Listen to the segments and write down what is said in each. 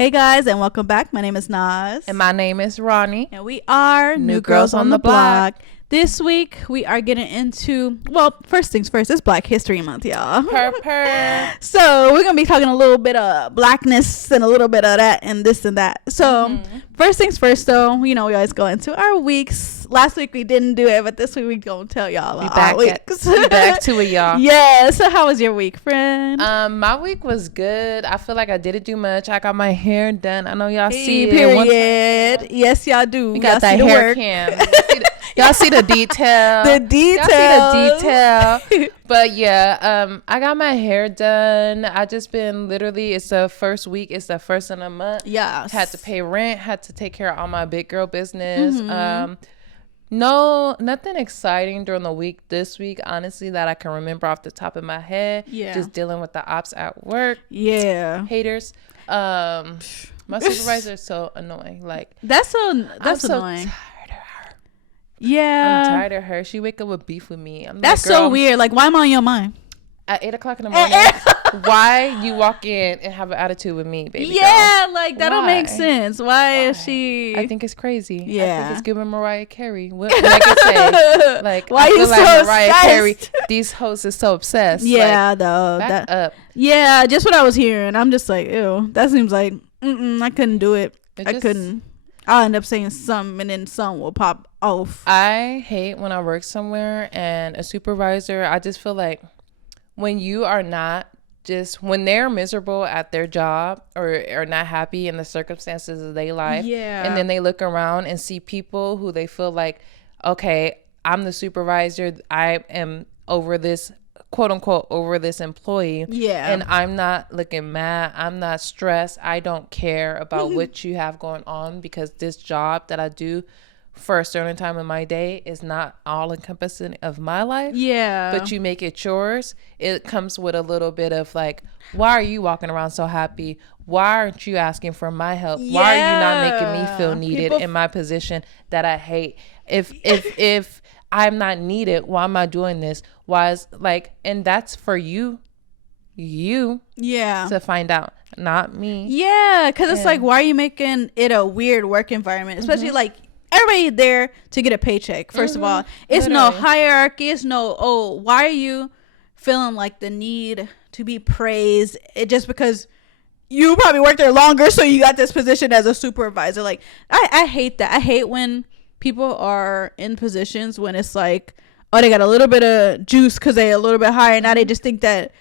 Hey guys, and welcome back. My name is Naz. And my name is Ronnie. And we are New Girls on the Block. This week, we are getting into, well, first things first, it's Black History Month, y'all. Purr. So, we're going to be talking a little bit of blackness and a little bit of that and this and that. So, first things first, though, you know, we always go into our weeks. Last week, we didn't do it, but this week, we're going to tell y'all about our weeks. We back to it, y'all. Yeah. So, how was your week, friend? My week was good. I feel like I didn't do much. I got my hair done. I know y'all see it. Period. Yes, y'all do. We got that hair cam. Y'all see the detail. The detail. Y'all see the detail. But yeah, I got my hair done. I just been literally, it's the first week. It's the first of the month. Yeah. Had to pay rent. Had to take care of all my big girl business. No, nothing exciting during the week this week, honestly, that I can remember off the top of my head. Yeah. Just dealing with the ops at work. Yeah. Haters. My supervisor is so annoying. Like that's I'm annoying. So tired of her. Yeah. I'm tired of her. She wake up with beef with me. That's like, so weird. Like, why am I on your mind? At 8 o'clock in the morning, why you walk in and have an attitude with me, baby yeah, girl? like, that don't make sense. Why is she... I think it's crazy. Yeah. I think it's giving Mariah Carey. What I can say? Like, why I feel you like so Mariah obsessed? Carey, these hoes is so obsessed. Yeah, like, though. Back up. Yeah, just what I was hearing. I'm just like, ew. That seems like, I couldn't do it. I couldn't. I'll end up saying something and then something will pop off. I hate when I work somewhere and a supervisor, I just feel like when you are not just when they're miserable at their job or are not happy in the circumstances of their life, and then they look around and see people who they feel like, okay, I'm the supervisor, I am over this, quote unquote, over this employee, and I'm not looking mad, I'm not stressed, I don't care about what you have going on, because this job that I do for a certain time in my day is not all encompassing of my life. Yeah. But you make it yours. It comes with a little bit of like, why are you walking around so happy? Why aren't you asking for my help? Yeah. Why are you not making me feel needed in my position that I hate? If I'm not needed, why am I doing this? Why is like, and that's for you to find out, not me. Yeah, because it's like, why are you making it a weird work environment? Especially like, everybody there to get a paycheck. First of all, it's no hierarchy. It's no, why are you feeling like the need to be praised? It just because you probably worked there longer, so you got this position as a supervisor. Like, I hate that. I hate when people are in positions when it's like, oh, they got a little bit of juice because they're a little bit higher. Now they just think that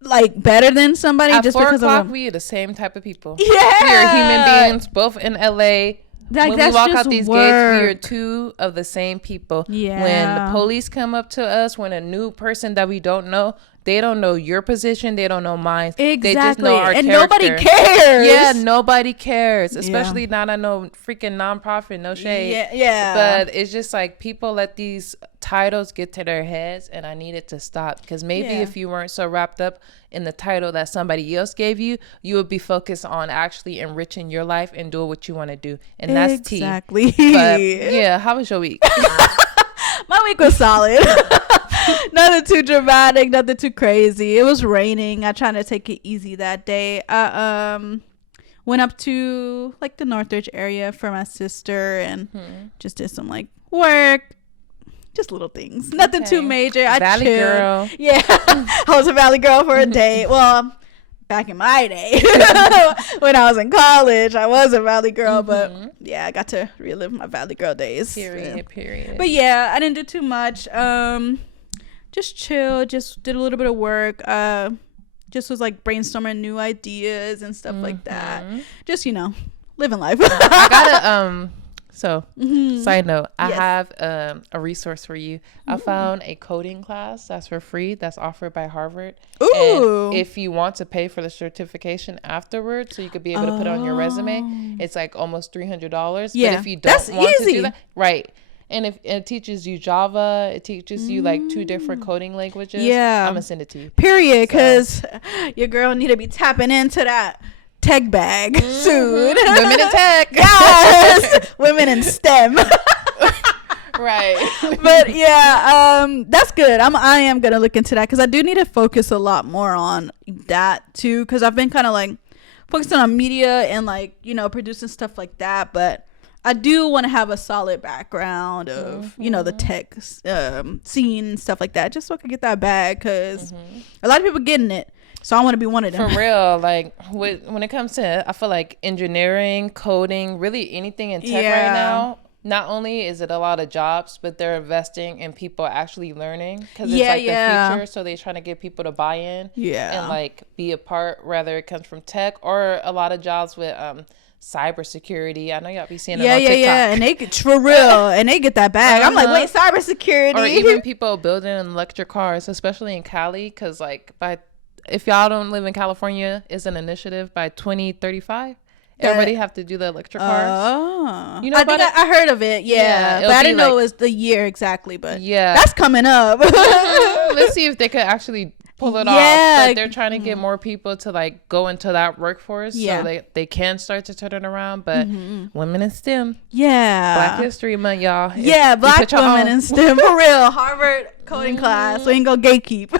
like better than somebody at just 4 because o'clock, of we are the same type of people. Yeah, we are human beings, both in LA. Like, when we walk out these gates, we are two of the same people. Yeah. When the police come up to us, when a new person that we don't know, they don't know your position, they don't know mine. Exactly. They just know our and character. Nobody cares. Yeah, nobody cares. Especially not a no freaking nonprofit, no shade. Yeah. But it's just like people let these titles get to their heads, and I need it to stop, because maybe if you weren't so wrapped up in the title that somebody else gave you, you would be focused on actually enriching your life and doing what you want to do, and that's exactly. But yeah, how was your week? My week was solid. Nothing too dramatic, nothing too crazy. It was raining. I tried to take it easy that day. I went up to like the Northridge area for my sister and just did some like work. Just little things. Nothing too major. I Valley chilled. girl. Yeah. I was a Valley girl for a day. Well, back in my day. When I was in college, I was a Valley girl. But yeah, I got to relive my Valley girl days. Period. But yeah, I didn't do too much. Just chill. Just did a little bit of work. Just was like brainstorming new ideas and stuff like that. Just, you know, living life. I gotta side note, I have a resource for you. I found a coding class that's for free, that's offered by Harvard. Ooh. And if you want to pay for the certification afterwards, so you could be able to put it on your resume, it's like almost $300. Yeah, but if you don't want easy. to do that, right? And if it teaches you Java, it teaches you like 2 different coding languages. Yeah, I'm gonna send it to you. Period, because your girl need to be tapping into that tech bag soon. Women in tech. Yes. Women in STEM. Right. But yeah, that's good. I am gonna look into that, because I do need to focus a lot more on that too, because I've been kind of like focusing on media and like, you know, producing stuff like that. But I do want to have a solid background of, you know, the tech scene, stuff like that, just so I can get that bag, because a lot of people getting it. So I want to be one of them. For real, like when it comes to, I feel like engineering, coding, really anything in tech right now, not only is it a lot of jobs, but they're investing in people actually learning, because it's like the future. So they're trying to get people to buy in and like be a part, whether it comes from tech or a lot of jobs with cybersecurity. I know y'all be seeing it on TikTok. And they get, for real, and they get that bag. I'm like, wait, cybersecurity, or even people building electric cars, especially in Cali, because like if y'all don't live in California, is an initiative by 2035. Everybody have to do the electric cars. You know, I heard of it. Yeah, but I didn't know it was the year exactly. But that's coming up. Let's see if they could actually pull it off. But they're trying to get more people to like go into that workforce, so they can start to turn it around. But women in STEM, Black History Month, y'all. Black women in STEM, for real. Harvard coding class. We ain't gonna gatekeep.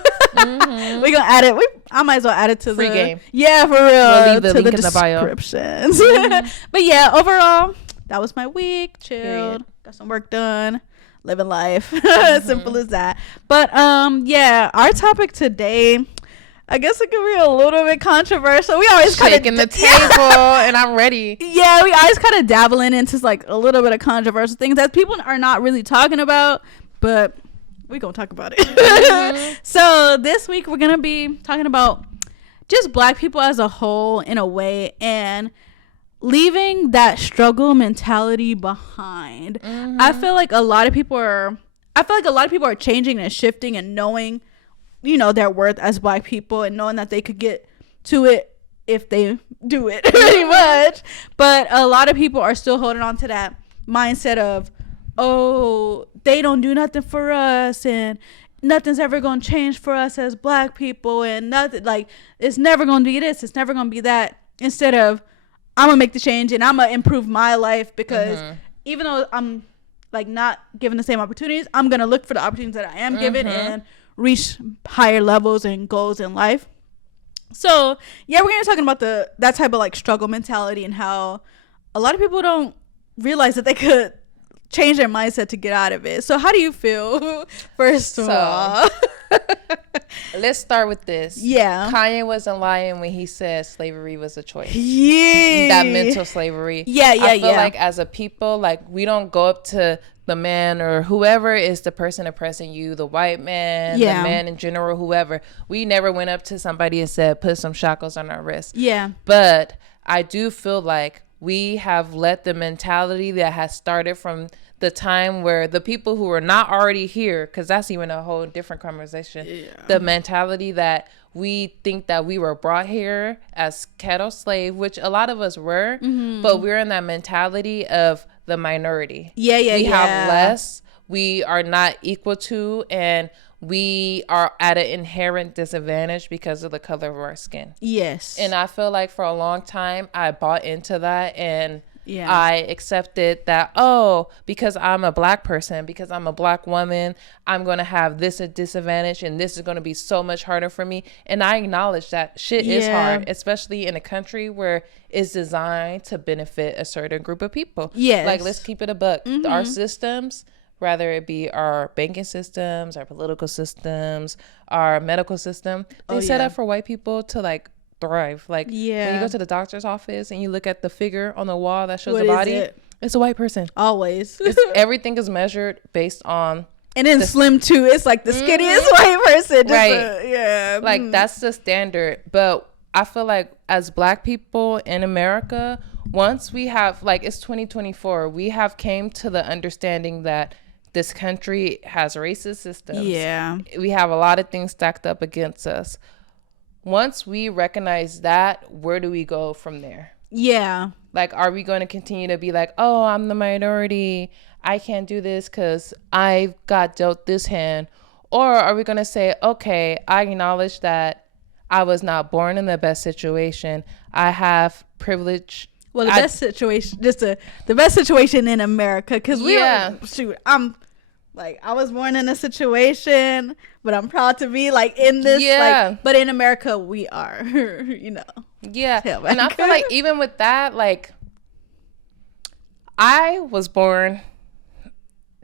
We gonna add it. I might as well add it to free the game. Yeah, for real. We'll leave the to link the in the bio. Descriptions. But yeah, overall, that was my week. Chilled. Got some work done. Living life. Simple as that. But yeah, our topic today, I guess it could be a little bit controversial. We always kind of shaking the table, and I'm ready. Yeah, we always kind of dabbling into like a little bit of controversial things that people are not really talking about, but we're gonna talk about it. So this week we're gonna be talking about just Black people as a whole, in a way, and leaving that struggle mentality behind. I feel like a lot of people are changing and shifting and knowing, you know, their worth as Black people, and knowing that they could get to it if they do it, pretty much. But a lot of people are still holding on to that mindset of, oh, they don't do nothing for us, and nothing's ever gonna change for us as Black people, and nothing, like, it's never gonna be this, it's never gonna be that. Instead of, I'm gonna make the change and I'm gonna improve my life, because even though I'm like not given the same opportunities, I'm gonna look for the opportunities that I am given and reach higher levels and goals in life. So yeah, we're gonna be talking about that type of like struggle mentality, and how a lot of people don't realize that they could change their mindset to get out of it. So how do you feel, first of all? Let's start with this. Yeah. Kanye wasn't lying when he said slavery was a choice. Yeah. That mental slavery. I feel like as a people, like, we don't go up to the man or whoever is the person oppressing you, the white man, the man in general, whoever. We never went up to somebody and said, put some shackles on our wrists. Yeah. But I do feel like we have let the mentality that has started from the time where the people who were not already here, because that's even a whole different conversation, the mentality that we think that we were brought here as cattle slave, which a lot of us were, but we're in that mentality of the minority. We have less, we are not equal to, and we are at an inherent disadvantage because of the color of our skin. Yes. And I feel like for a long time I bought into that, and I accepted that, because I'm a Black person, because I'm a Black woman, I'm going to have this a disadvantage, and this is going to be so much harder for me. And I acknowledge that shit is hard, especially in a country where it's designed to benefit a certain group of people. Yes. Like, let's keep it a buck. Our systems, whether it be our banking systems, our political systems, our medical system, they set up for white people to like thrive. Like, when you go to the doctor's office and you look at the figure on the wall that shows the body, it's a white person. Always. Everything is measured based on, and then slim too. It's like the skinniest white person. Right. Like, that's the standard. But I feel like as Black people in America, once we have, like, it's 2024, we have came to the understanding that this country has racist systems. Yeah. We have a lot of things stacked up against us. Once we recognize that, where do we go from there? Yeah. Like, are we going to continue to be like, oh, I'm the minority, I can't do this because I got dealt this hand? Or are we going to say, okay, I acknowledge that I was not born in the best situation. I have privilege. Well, the best situation, just the best situation in America, because I'm like, I was born in a situation, but I'm proud to be like in this. But in America, we are, Yeah. And I feel like even with that, like, I was born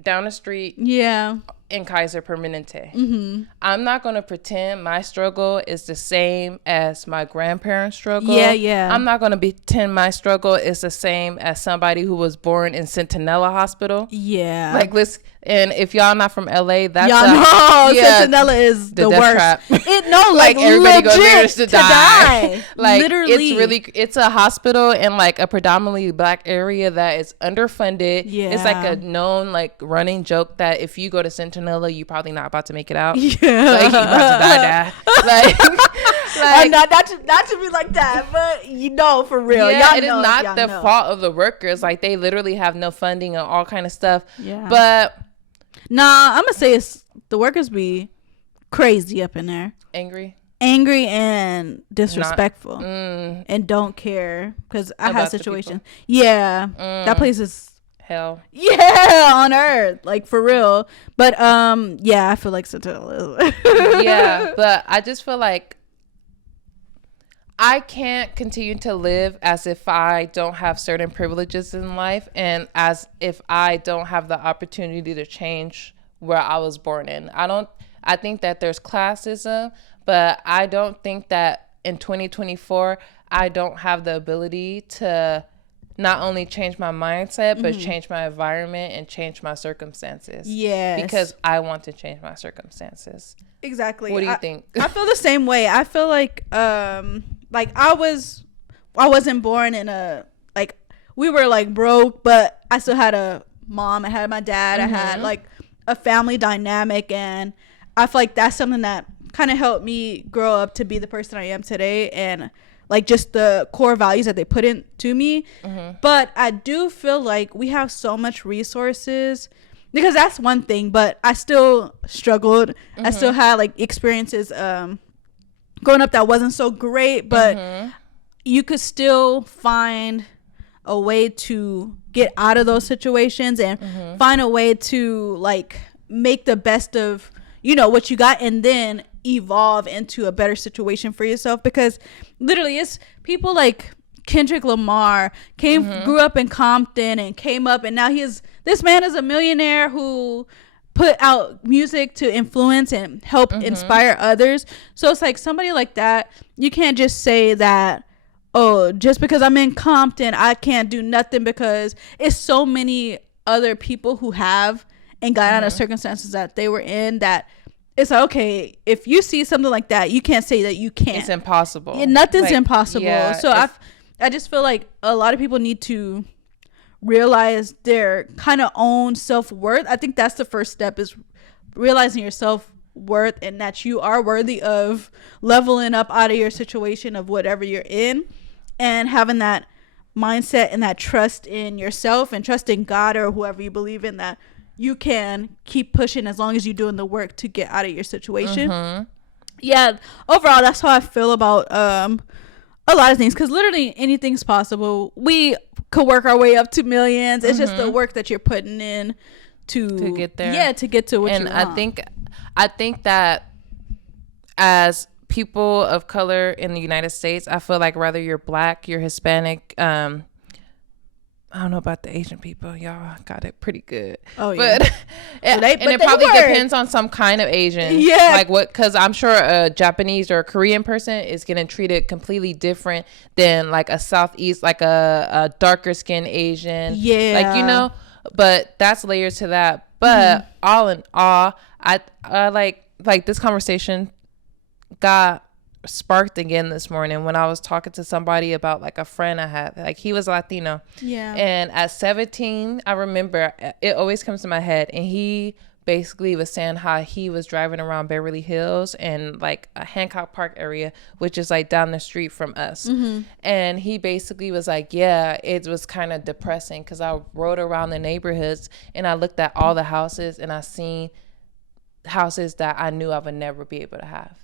down the street. Yeah. In Kaiser Permanente. I'm not going to pretend my struggle is the same as my grandparents' struggle. Yeah. I'm not going to pretend my struggle is the same as somebody who was born in Centinela Hospital. Yeah. Like, listen, and if y'all not from LA, that's y'all know Centinela is the worst. Trap. Like everybody goes there to die. Like, literally, it's a hospital in like a predominantly black area that is underfunded. Yeah. It's like a known like running joke that if you go to Centinela, you're probably not about to make it out. Yeah. Like, you about to die. Like, not to be like that, but you know, for real. Yeah, y'all it is not the fault of the workers. Like, they literally have no funding and all kind of stuff. Yeah. But nah, I'm gonna say it's the workers be crazy up in there. Angry and disrespectful and don't care, because I had situations. That place is hell. Yeah, on earth, like, for real. But yeah, I feel like Centinela. Yeah, but I just feel like I can't continue to live as if I don't have certain privileges in life, and as if I don't have the opportunity to change where I was born in. I think that there's classism, but I don't think that in 2024 I don't have the ability to not only change my mindset, but change my environment and change my circumstances. Yes. Because I want to change my circumstances. Exactly. What do you think? I feel the same way. I feel like I wasn't born in a, like, we were like broke, but I still had a mom. I had my dad. I had like a family dynamic, and I feel like that's something that kind of helped me grow up to be the person I am today, and like just the core values that they put into me. But I do feel like we have so much resources, because that's one thing, but I still struggled. I still had like experiences growing up that wasn't so great, but you could still find a way to get out of those situations and find a way to like make the best of, you know, what you got, and then evolve into a better situation for yourself. Because literally it's people like Kendrick Lamar grew up in Compton and came up, and now this man is a millionaire who put out music to influence and help inspire others. So it's like somebody like that, you can't just say that, oh, just because I'm in Compton I can't do nothing, because it's so many other people who have and got out of circumstances that they were in, that it's like, okay, if you see something like that, you can't say that you can't. It's impossible. Nothing's like, impossible. Yeah, so I just feel like a lot of people need to realize their kind of own self-worth. I think that's the first step, is realizing your self-worth, and that you are worthy of leveling up out of your situation of whatever you're in, and having that mindset and that trust in yourself and trust in God or whoever you believe in, that you can keep pushing as long as you're doing the work to get out of your situation. Yeah, overall that's how I feel about a lot of things, because literally anything's possible. We could work our way up to millions. It's just the work that you're putting in to get there. Yeah, to get to what you want. And I think that as people of color in the United States, I feel like whether you're black, you're Hispanic, I don't know about the Asian people. Y'all got it pretty good. Oh, yeah. But it probably depends on some kind of Asian. Yeah. Like what, because I'm sure a Japanese or a Korean person is getting treated completely different than like a Southeast, like a darker skinned Asian. Yeah. Like, you know, but that's layers to that. But all in all, I like this conversation got sparked again this morning when I was talking to somebody about like a friend I had. Like, he was Latino. Yeah. And at 17, I remember, it always comes to my head, and he basically was saying how he was driving around Beverly Hills and like a Hancock Park area, which is like down the street from us. And he basically was like, yeah, it was kind of depressing, because I rode around the neighborhoods and I looked at all the houses, and I seen houses that I knew I would never be able to have.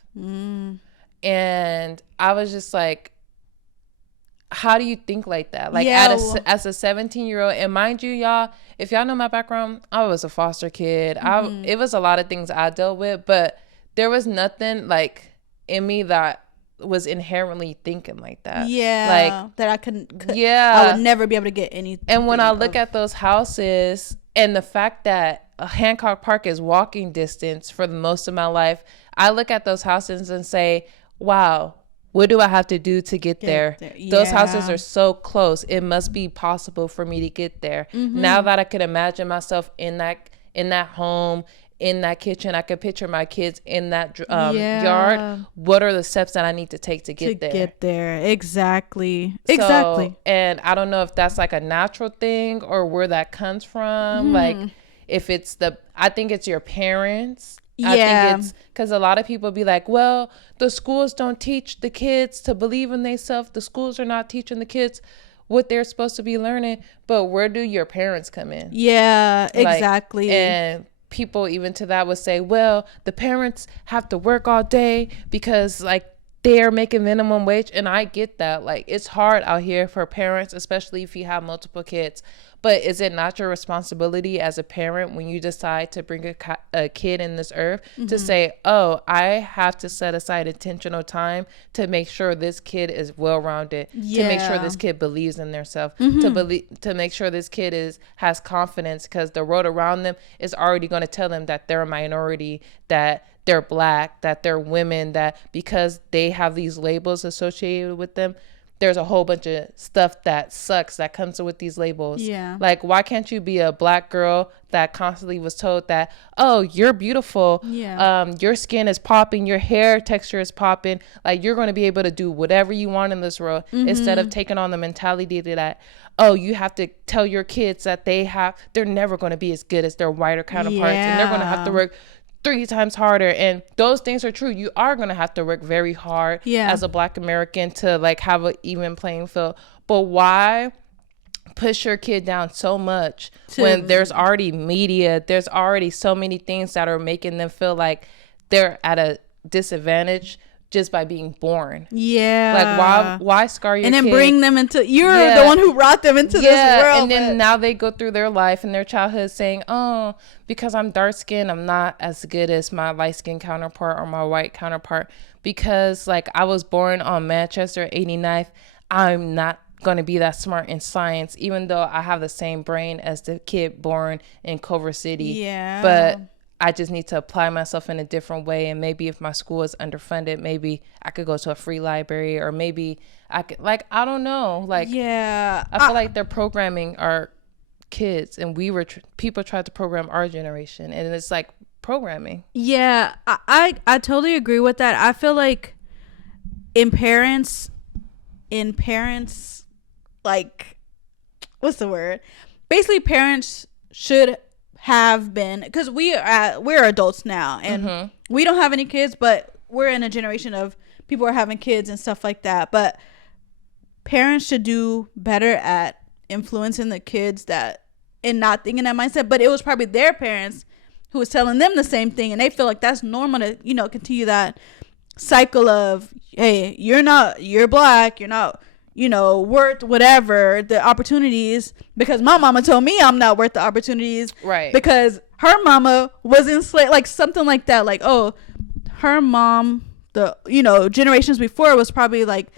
And I was just like, how do you think like that? Like, as a 17-year-old, and mind you, y'all, if y'all know my background, I was a foster kid. It was a lot of things I dealt with, but there was nothing like in me that was inherently thinking like that. Yeah, like that I couldn't. Yeah, I would never be able to get anything. And when I look at those houses and the fact that Hancock Park is walking distance for the most of my life, I look at those houses and say, wow, what do I have to do to get there? Yeah. Those houses are so close. It must be possible for me to get there. Now that I could imagine myself in that home, in that kitchen, I could picture my kids in that yard. What are the steps that I need to take to get there? Exactly. And I don't know if that's like a natural thing or where that comes from. Like if it's I think it's your parents. I think it's because a lot of people be like, well, the schools don't teach the kids to believe in themselves. The schools are not teaching the kids what they're supposed to be learning. But where do your parents come in? Yeah, exactly. And people even to that would say, well, the parents have to work all day because like they're making minimum wage. And I get that. Like it's hard out here for parents, especially if you have multiple kids. But is it not your responsibility as a parent when you decide to bring a kid in this earth to say, oh, I have to set aside intentional time to make sure this kid is well-rounded, to make sure this kid believes in themselves, to make sure this kid has confidence because the world around them is already going to tell them that they're a minority, that they're black, that they're women, that because they have these labels associated with them, there's a whole bunch of stuff that sucks that comes with these labels. Yeah. Like, why can't you be a black girl that constantly was told that, oh, you're beautiful. Yeah. Your skin is popping. Your hair texture is popping. Like, you're going to be able to do whatever you want in this world instead of taking on the mentality that, oh, you have to tell your kids that they're never going to be as good as their whiter counterparts and they're going to have to work 3 times harder. And those things are true. You are going to have to work very hard as a Black American to like have an even playing field. But why push your kid down so much when there's already media, there's already so many things that are making them feel like they're at a disadvantage just by being born? Like why scar your kid? And then bring them into, you're the one who brought them into this world. And then now they go through their life and their childhood saying, oh, because I'm dark skinned, I'm not as good as my light skinned counterpart or my white counterpart. Because like I was born on Manchester 89th, I'm not going to be that smart in science, even though I have the same brain as the kid born in Culver City. But I just need to apply myself in a different way. And maybe if my school is underfunded, maybe I could go to a free library, or maybe I could, like, I don't know. Like, I feel like they're programming our kids, and people tried to program our generation, and it's like programming. Yeah, I totally agree with that. I feel like in parents, like, what's the word? Basically, parents should have been, because we're adults now and we don't have any kids, but we're in a generation of people are having kids and stuff like that. But parents should do better at influencing the kids and not thinking that mindset. But it was probably their parents who was telling them the same thing, and they feel like that's normal to continue that cycle of, hey, you're black, you're not worth whatever the opportunities, because my mama told me I'm not worth the opportunities, right? Because her mama was enslaved, like something like that. Like, oh, her mom, the generations before, was probably like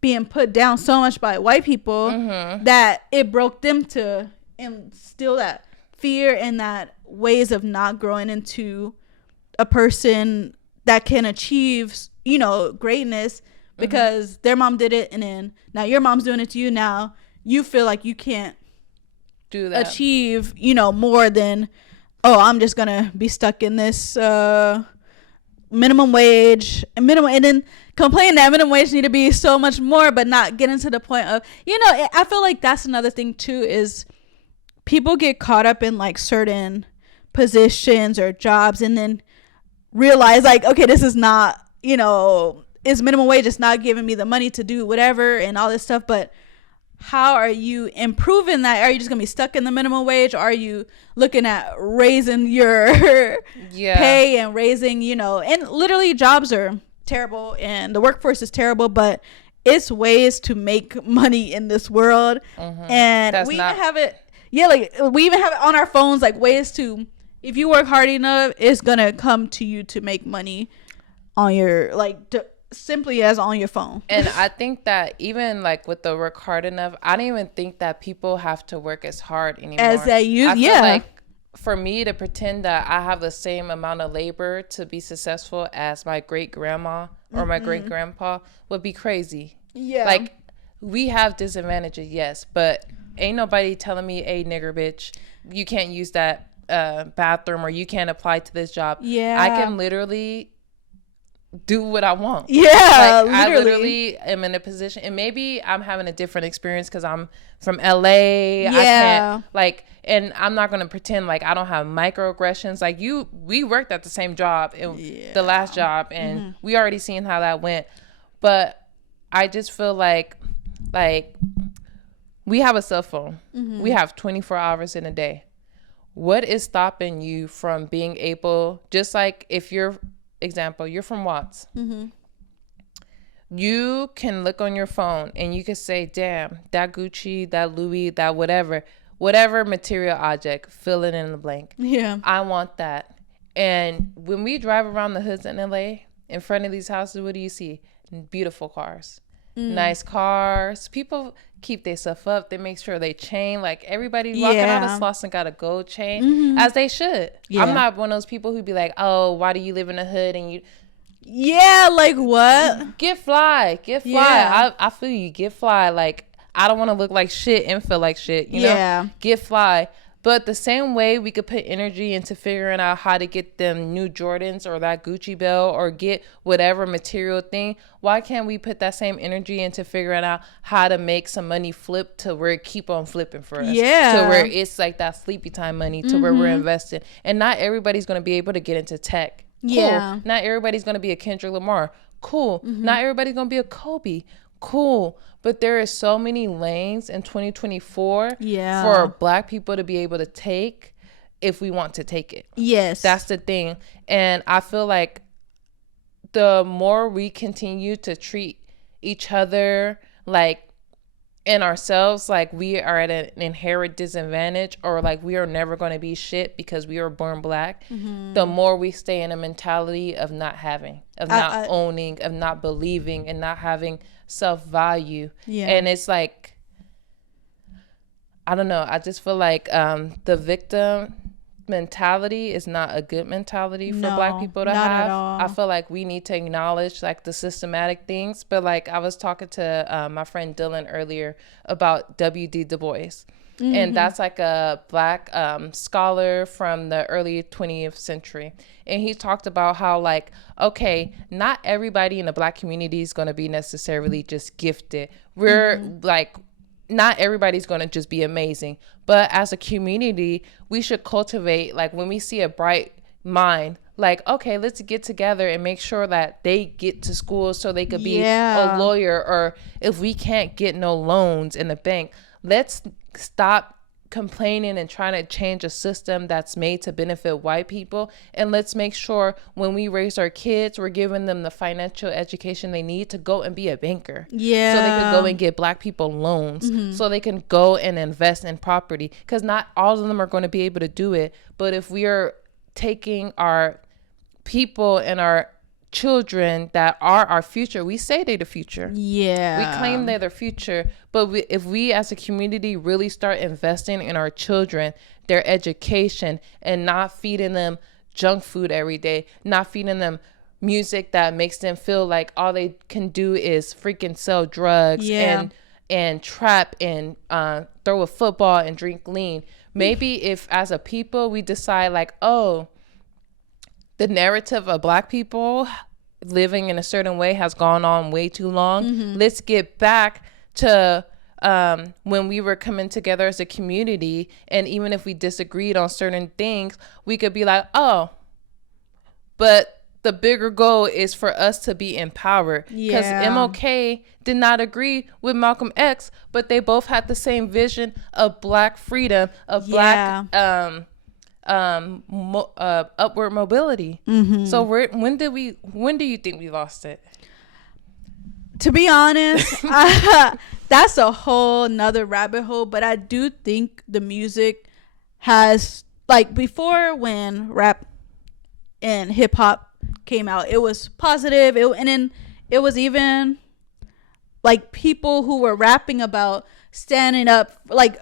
being put down so much by white people that it broke them to instill that fear and that ways of not growing into a person that can achieve greatness. Because their mom did it, and then now your mom's doing it to you. Now you feel like you can't do that, achieve more than, oh, I'm just gonna be stuck in this minimum wage and then complain that minimum wage need to be so much more, but not getting to the point of I feel like that's another thing too, is people get caught up in like certain positions or jobs and then realize like, okay, this is not is minimum wage, it's not giving me the money to do whatever and all this stuff. But how are you improving that? Are you just gonna be stuck in the minimum wage, or are you looking at raising your pay and raising and literally jobs are terrible and the workforce is terrible, but it's ways to make money in this world. And we even have it we even have it on our phones, like ways to, if you work hard enough, it's gonna come to you to make money on your simply as on your phone. And I think that even like with the work hard enough, I don't even think that people have to work as hard anymore. As they use, I feel like for me to pretend that I have the same amount of labor to be successful as my great grandma or my great grandpa would be crazy. Yeah. Like, we have disadvantages, yes, but ain't nobody telling me, hey, nigger bitch, you can't use that bathroom or you can't apply to this job. Yeah. I can literally do what I want. Yeah, like, I literally am in a position, and maybe I'm having a different experience because I'm from LA. Yeah. I can't, like, and I'm not going to pretend like I don't have microaggressions. Like, we worked at the same job, the last job, and we already seen how that went. But I just feel like we have a cell phone. We have 24 hours in a day. What is stopping you from being able, just like if you're from Watts. You can look on your phone and you can say, damn, that Gucci, that Louis, that whatever material object, fill it in the blank. Yeah. I want that. And when we drive around the hoods in LA, in front of these houses, what do you see? Beautiful cars. Nice cars. People keep their stuff up. They make sure they chain. Like, everybody walking out of Slauson got a gold chain, as they should. Yeah. I'm not one of those people who be like, oh, why do you live in the hood and you... Yeah, like what? Get fly. Yeah. I feel you. Get fly. Like, I don't want to look like shit and feel like shit, you know? Get fly. But the same way we could put energy into figuring out how to get them new Jordans or that Gucci belt or get whatever material thing, why can't we put that same energy into figuring out how to make some money flip to where it keep on flipping for us? Yeah. To where it's like that sleepy time money to where we're invested. And not everybody's going to be able to get into tech. Cool. Yeah. Not everybody's going to be a Kendrick Lamar. Cool. Not everybody's going to be a Kobe. Cool. But there is so many lanes in 2024 for Black people to be able to take if we want to take it. Yes. That's the thing. And I feel like the more we continue to treat each other like and ourselves like we are at an inherent disadvantage or like we are never going to be shit because we were born Black, the more we stay in a mentality of not having, of not owning, of not believing and not having self-value. And it's like, I don't know, I just feel like the victim mentality is not a good mentality for Black people to have. I feel like we need to acknowledge like the systematic things, but like I was talking to my friend Dylan earlier about W.D. Du Bois. And that's like a Black scholar from the early 20th century. And he talked about how like, okay, not everybody in the Black community is going to be necessarily just gifted. We're like, not everybody's going to just be amazing. But as a community, we should cultivate, like when we see a bright mind, like, okay, let's get together and make sure that they get to school so they could be a lawyer. Or if we can't get no loans in the bank, let's stop complaining and trying to change a system that's made to benefit white people. And let's make sure when we raise our kids, we're giving them the financial education they need to go and be a banker. So they can go and get Black people loans. So they can go and invest in property. Because not all of them are going to be able to do it. But if we are taking our people and our children that are our future, we say they're the future, we claim they're the future, but if we as a community really start investing in our children, their education, and not feeding them junk food every day, not feeding them music that makes them feel like all they can do is freaking sell drugs and trap and throw a football and drink lean. Maybe if as a people we decide like, oh, the narrative of Black people living in a certain way has gone on way too long. Let's get back to when we were coming together as a community. And even if we disagreed on certain things, we could be like, oh, but the bigger goal is for us to be empowered. Because MLK did not agree with Malcolm X, but they both had the same vision of Black freedom, of Black upward mobility. So when do you think we lost it? To be honest, that's a whole nother rabbit hole, but I do think the music has, like, before when rap and hip hop came out, it was positive, and then it was even like people who were rapping about standing up, like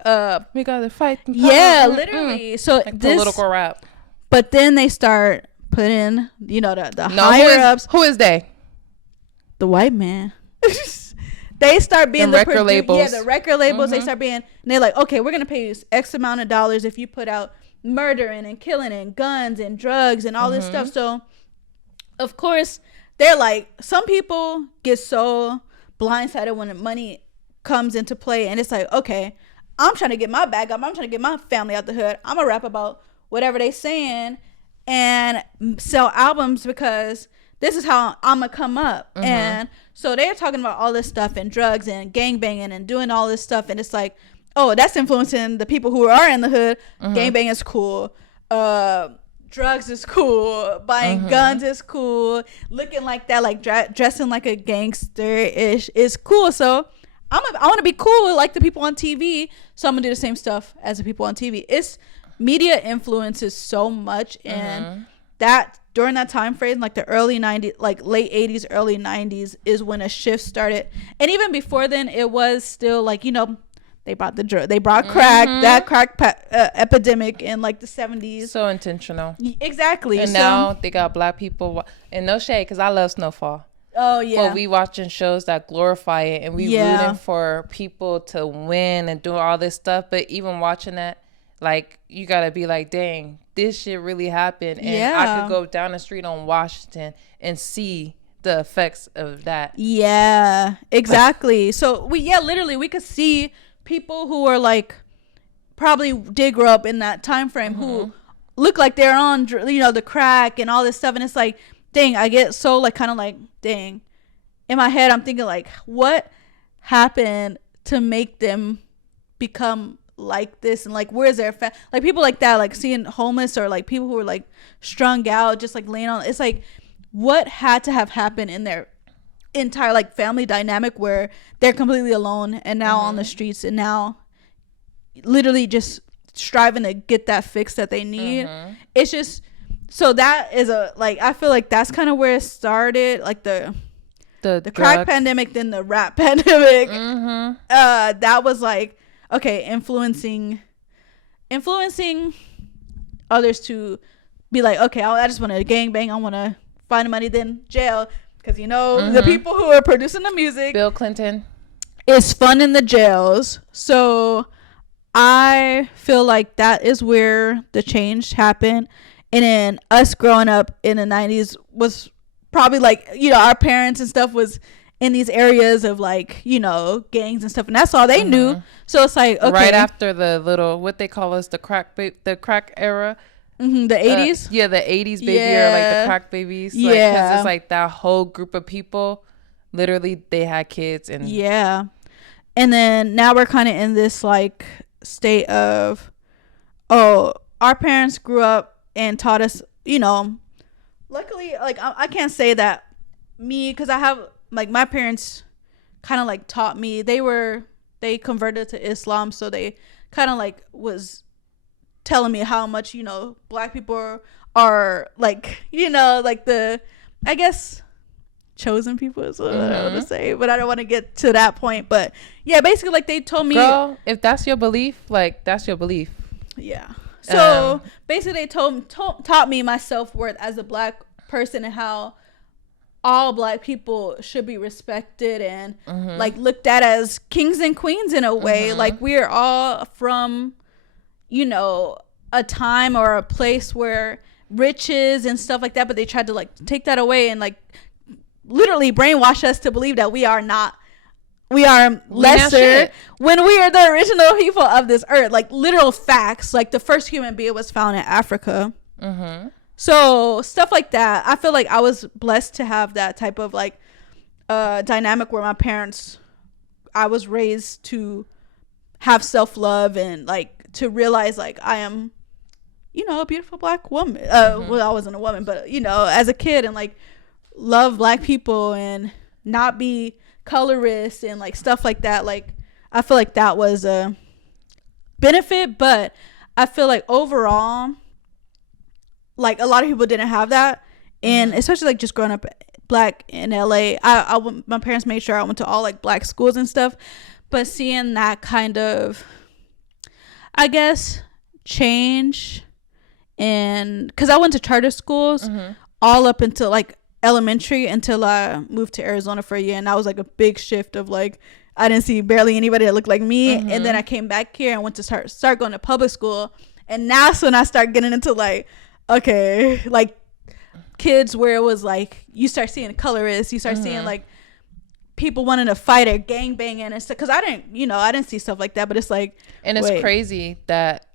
we gotta fight. Yeah, literally. So like this political rap. But then they start putting, you know, the higher ups. Who is they? The white man. They start being the record labels. Yeah, the record labels. They start being, and they're like, okay, we're gonna pay you X amount of dollars if you put out murdering and killing and guns and drugs and all this stuff. So, of course, they're like, some people get so blindsided when the money comes into play, and it's like, okay, I'm trying to get my bag up. I'm trying to get my family out the hood. I'm gonna rap about whatever they saying and sell albums because this is how I'm gonna come up. And so they're talking about all this stuff and drugs and gangbanging and doing all this stuff, and it's like, oh, that's influencing the people who are in the hood. Gangbang is cool. Drugs is cool. Buying guns is cool. Looking like that, like dressing like a gangster-ish is cool. So I want to be cool like the people on TV. So I'm gonna do the same stuff as the people on TV. It's media influences so much, and that during that time frame, like the early 90s, like late 80s, early 90s is when a shift started. And even before then, it was still like, you know, they brought crack, that crack epidemic in like the 70s. So intentional. Exactly. And now they got black people, and no shade, because I love Snowfall. Oh yeah. But we watching shows that glorify it, and we rooting for people to win and do all this stuff. But even watching that, like, you gotta be like, dang, this shit really happened, and I could go down the street on Washington and see the effects of that. Yeah, exactly. So we could see people who are like probably did grow up in that time frame who look like they're on, you know, the crack and all this stuff, and it's like, dang, I get so like kind of like, dang, in my head I'm thinking like, what happened to make them become like this, and like where's their like people like that, like seeing homeless or like people who are like strung out just like laying on, it's like what had to have happened in their entire like family dynamic where they're completely alone and now on the streets and now literally just striving to get that fix that they need. It's just, so that is a, like, I feel like that's kind of where it started, like the crack pandemic, then the rap pandemic. That was like, okay, influencing others to be like, okay, I just want to gangbang, I want to find money, then jail, because you know the people who are producing the music, Bill Clinton, is fun in the jails. So I feel like that is where the change happened. And then us growing up in the 90s was probably like, you know, our parents and stuff was in these areas of like, you know, gangs and stuff, and that's all they knew. So it's like, okay, right after the little, what they call us, the crack era, the 80s, the 80s baby, or like the crack babies, like, because it's like that whole group of people, literally they had kids, and and then now we're kind of in this like state of, oh, our parents grew up and taught us, you know, luckily, like I can't say that me, because I have, like, my parents kind of like taught me, they converted to Islam, so they kind of like was telling me how much, you know, black people are like, you know, like the, I guess, chosen people is what I want to say, but I don't want to get to that point. But yeah, basically, like, they told me, girl, if that's your belief, like, that's your belief. Yeah. So basically they taught me my self-worth as a black person, and how all black people should be respected and like looked at as kings and queens in a way. Like, we are all from, you know, a time or a place where riches and stuff like that, but they tried to like take that away and like literally brainwash us to believe that we are lesser when we are the original people of this earth. Like, literal facts, like the first human being was found in Africa. So stuff like that, I feel like I was blessed to have that type of like dynamic where my parents, I was raised to have self-love and like to realize like I am, you know, a beautiful black woman. Well, I wasn't a woman, but you know, as a kid, and like love black people and not be colorist and like stuff like that. Like, I feel like that was a benefit, but I feel like overall, like, a lot of people didn't have that, and especially like just growing up black in LA. My parents made sure I went to all like black schools and stuff, but seeing that kind of, I guess, change, and because I went to charter schools all up until like elementary until I moved to Arizona for a year, and that was like a big shift of like I didn't see barely anybody that looked like me, and then I came back here and went to start going to public school, and that's when I start getting into like, okay, like kids where it was like you start seeing colorists, you start seeing like people wanting to fight or gang banging and stuff, because I didn't see stuff like that, but it's like, and it's crazy that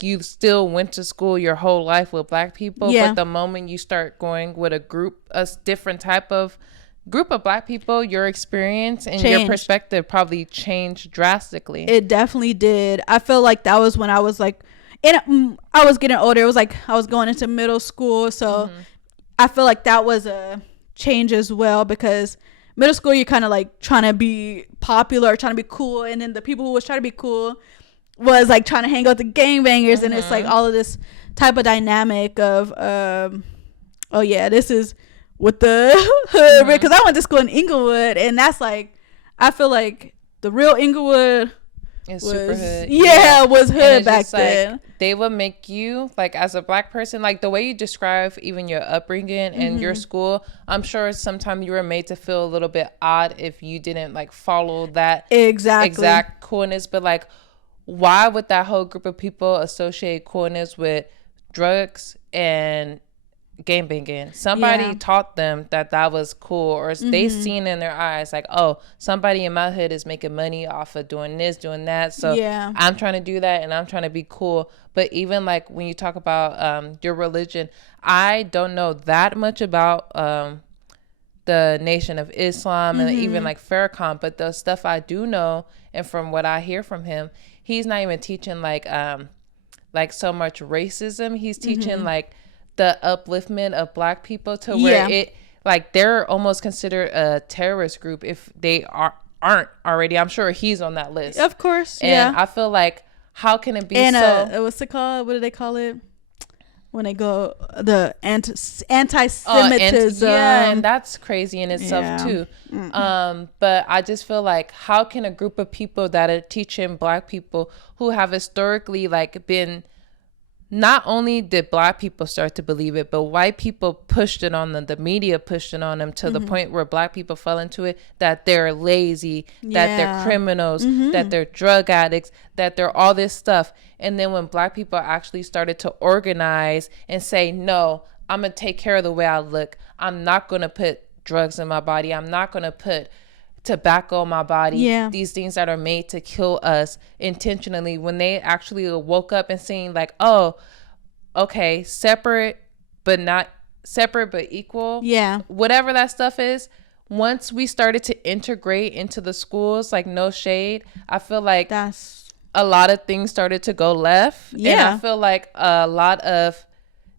you still went to school your whole life with black people, but the moment you start going with a different type of group of black people, your experience and your perspective probably changed drastically. It definitely did. I feel like that was when I was like, and I was getting older. It was like I was going into middle school, so I feel like that was a change as well, because middle school you're kind of like trying to be popular, trying to be cool, and then the people who was trying to be cool was like trying to hang out with the gangbangers, and it's like all of this type of dynamic of oh yeah, this is with the hood, because I went to school in Inglewood, and that's like, I feel like the real Inglewood was super hood. Was hood back then. Like, they would make you, like, as a black person, like the way you describe even your upbringing and your school, I'm sure sometimes you were made to feel a little bit odd if you didn't like follow that exact coolness. But like, why would that whole group of people associate coolness with drugs and game banging? Somebody taught them that was cool, or they seen in their eyes like, oh, somebody in my hood is making money off of doing this, doing that, so I'm trying to do that and I'm trying to be cool. But even like when you talk about your religion, I don't know that much about the Nation of Islam and even like Farrakhan, but the stuff I do know, and from what I hear from him, he's not even teaching like so much racism. He's teaching like the upliftment of black people to where it like they're almost considered a terrorist group if they aren't already. I'm sure he's on that list, of course. And I feel like, how can it be what's it called? What do they call it when they go the anti-Semitism? And that's crazy in itself too. But I just feel like, how can a group of people that are teaching black people who have historically like been, not only did black people start to believe it, but white people pushed it on them. The media pushed it on them to the point where black people fell into it, that they're lazy, that they're criminals, that they're drug addicts, that they're all this stuff. And then when black people actually started to organize and say, no, I'm going to take care of the way I look. I'm not going to put drugs in my body. I'm not going to put tobacco in my body, these things that are made to kill us intentionally. When they actually woke up and seeing like, oh, okay, separate but equal, whatever that stuff is, once we started to integrate into the schools, like, no shade, I feel like that's a lot of things started to go left. And I feel like a lot of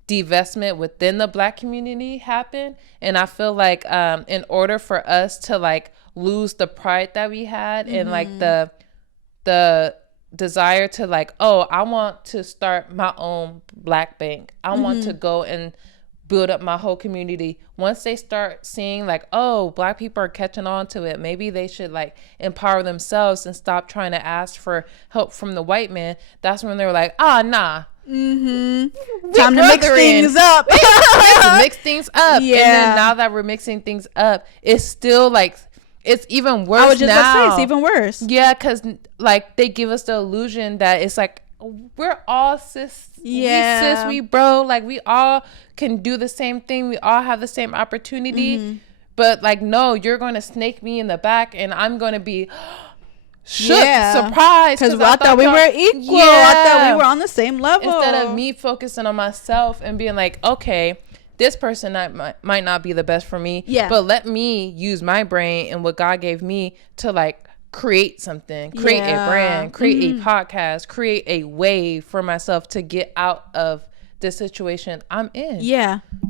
divestment within the black community happened. And I feel like in order for us to like lose the pride that we had and like the desire to like, oh, I want to start my own black bank, I want to go and build up my whole community. Once they start seeing like, oh, black people are catching on to it, maybe they should like empower themselves and stop trying to ask for help from the white man, that's when they were like, nah, time to mix things up. Mix things up. And then now that we're mixing things up, it's still like, it's even worse. I was just about to say, it's even worse. Yeah, because like they give us the illusion that it's like we're all cis. We bro, like we all can do the same thing. We all have the same opportunity. But like, no, you're going to snake me in the back, and I'm going to be shook, surprised, because I thought we were equal. I thought we were on the same level. Instead of me focusing on myself and being like, okay, this person might not be the best for me, but let me use my brain and what God gave me to like create something, create a brand, create a podcast, create a way for myself to get out of the situation I'm in.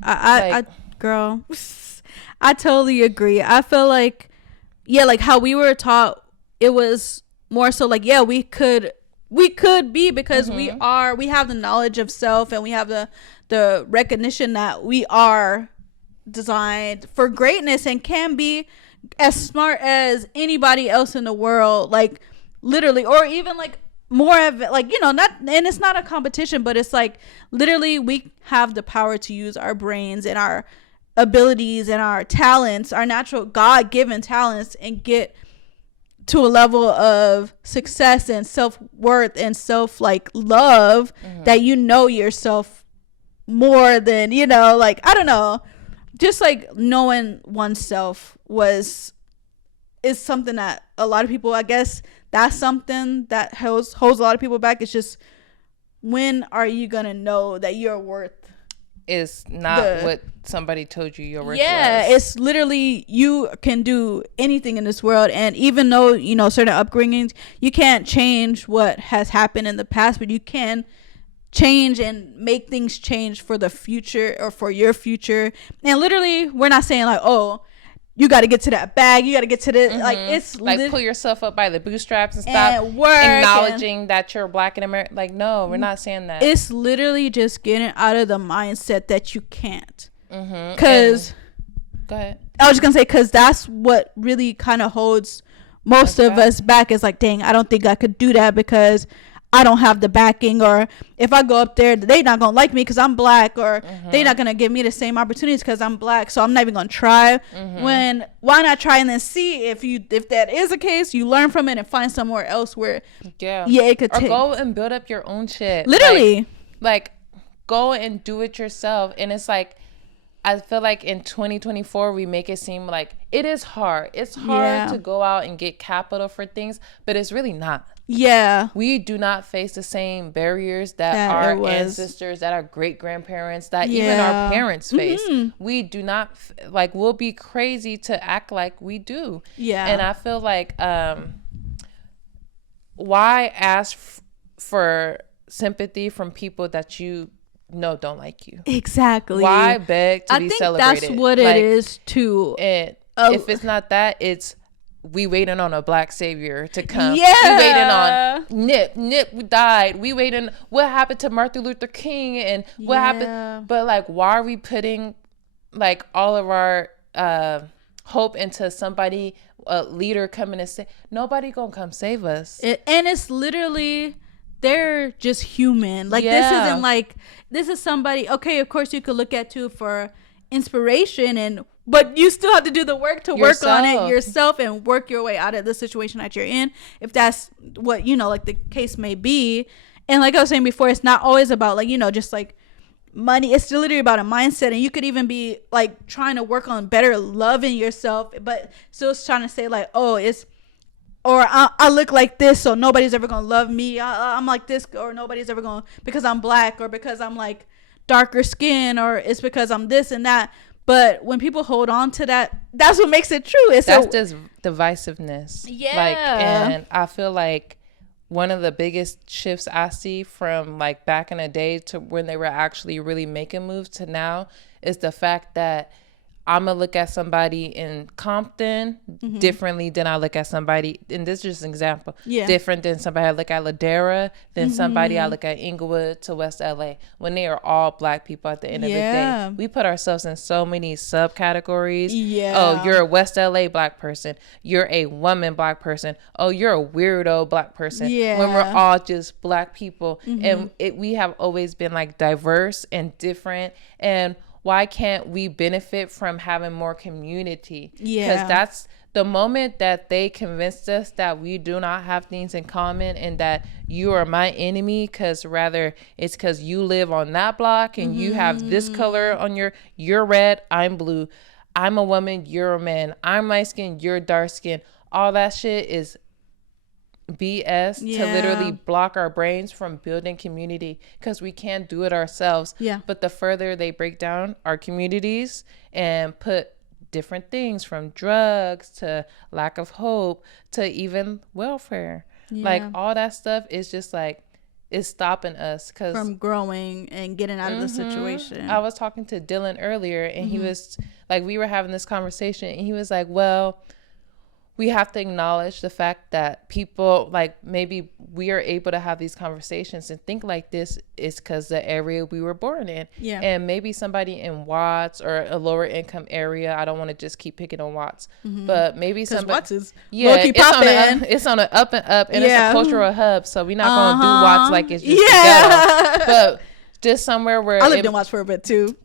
I girl, I totally agree. I feel like, like how we were taught, it was more so like, we could be, because we have the knowledge of self, and we have the recognition that we are designed for greatness and can be as smart as anybody else in the world, like literally, or even like more of it, like, you know, not, and it's not a competition, but it's like literally we have the power to use our brains and our abilities and our talents, our natural God-given talents, and get to a level of success and self-worth and self like love that you know yourself more than, you know, like, I don't know, just like knowing oneself is something that a lot of people, I guess that's something that holds a lot of people back. It's just, when are you gonna know that your worth is not what somebody told you your worth was? It's literally, you can do anything in this world, and even though, you know, certain upbringings, you can't change what has happened in the past, but you can change and make things change for the future, or for your future. And literally, we're not saying like, oh, you got to get to that bag, you got to get to the like, it's like pull yourself up by the bootstraps and stop acknowledging that you're Black and American. Like, no, we're not saying that. It's literally just getting out of the mindset that you can't. Because go ahead. I was just gonna say, because that's what really kind of holds most of us back. Is like, dang, I don't think I could do that because I don't have the backing, or if I go up there, they not gonna like me because I'm Black, or they not gonna give me the same opportunities because I'm Black, so I'm not even gonna try. When, why not try and then see if that is the case, you learn from it and find somewhere else where it could take. Or go and build up your own shit. Literally, like go and do it yourself. And it's like, I feel like in 2024 we make it seem like it is hard. It's hard to go out and get capital for things, but it's really not. Yeah, we do not face the same barriers that our ancestors, that our great grandparents, that even our parents face. We do not like, we'll be crazy to act like we do. And I feel like why ask for sympathy from people that you know don't like you? Exactly. Why beg to be celebrated? I think that's what it is too. And if it's not that, it's, we waiting on a Black savior to come. We waiting on Nip died. We waiting, what happened to Martin Luther King, and what happened? But like, why are we putting like all of our hope into somebody, a leader coming and say, nobody gonna come save us? And it's literally, they're just human. Like, this isn't like, this is somebody, okay, of course you could look at too for inspiration, but you still have to do the work to work on it yourself and work your way out of the situation that you're in, if that's what, you know, like the case may be. And like I was saying before, it's not always about like, you know, just like money. It's literally about a mindset. And you could even be like trying to work on better loving yourself, but still trying to say like, oh, it's, or I look like this, so nobody's ever gonna love me. I'm like this, or nobody's ever gonna, because I'm Black, or because I'm like darker skin, or it's because I'm this and that. But when people hold on to that, that's what makes it true. That's just divisiveness. Yeah. Like, and I feel like one of the biggest shifts I see from like back in the day to when they were actually really making moves to now is the fact that I'm going to look at somebody in Compton differently than I look at somebody, and this is just an example, different than somebody I look at Ladera, than somebody I look at Inglewood to West LA, when they are all Black people at the end of the day. We put ourselves in so many subcategories. Oh, you're a West LA Black person. You're a woman Black person. Oh, you're a weirdo Black person. When we're all just Black people. And we have always been like diverse and different. And why can't we benefit from having more community? Because that's the moment that they convinced us that we do not have things in common and that you are my enemy, because rather it's because you live on that block and you have this color on you're red, I'm blue. I'm a woman, you're a man. I'm light skinned, you're dark skinned. All that shit is BS to literally block our brains from building community, because we can't do it ourselves. But the further they break down our communities and put different things from drugs to lack of hope to even welfare, like all that stuff is just like, it's stopping us from growing and getting out of the situation. I was talking to Dylan earlier, and he was like, we were having this conversation, and he was like, well, we have to acknowledge the fact that people, like maybe we are able to have these conversations and think like this is because the area we were born in. Yeah. And maybe somebody in Watts or a lower income area, I don't want to just keep picking on Watts, but maybe somebody, Watts is low-key popping. It's on an up and up, and it's a cultural hub, so we're not going to do Watts like it's just the ghetto. But just somewhere where I lived in Watts for a bit too.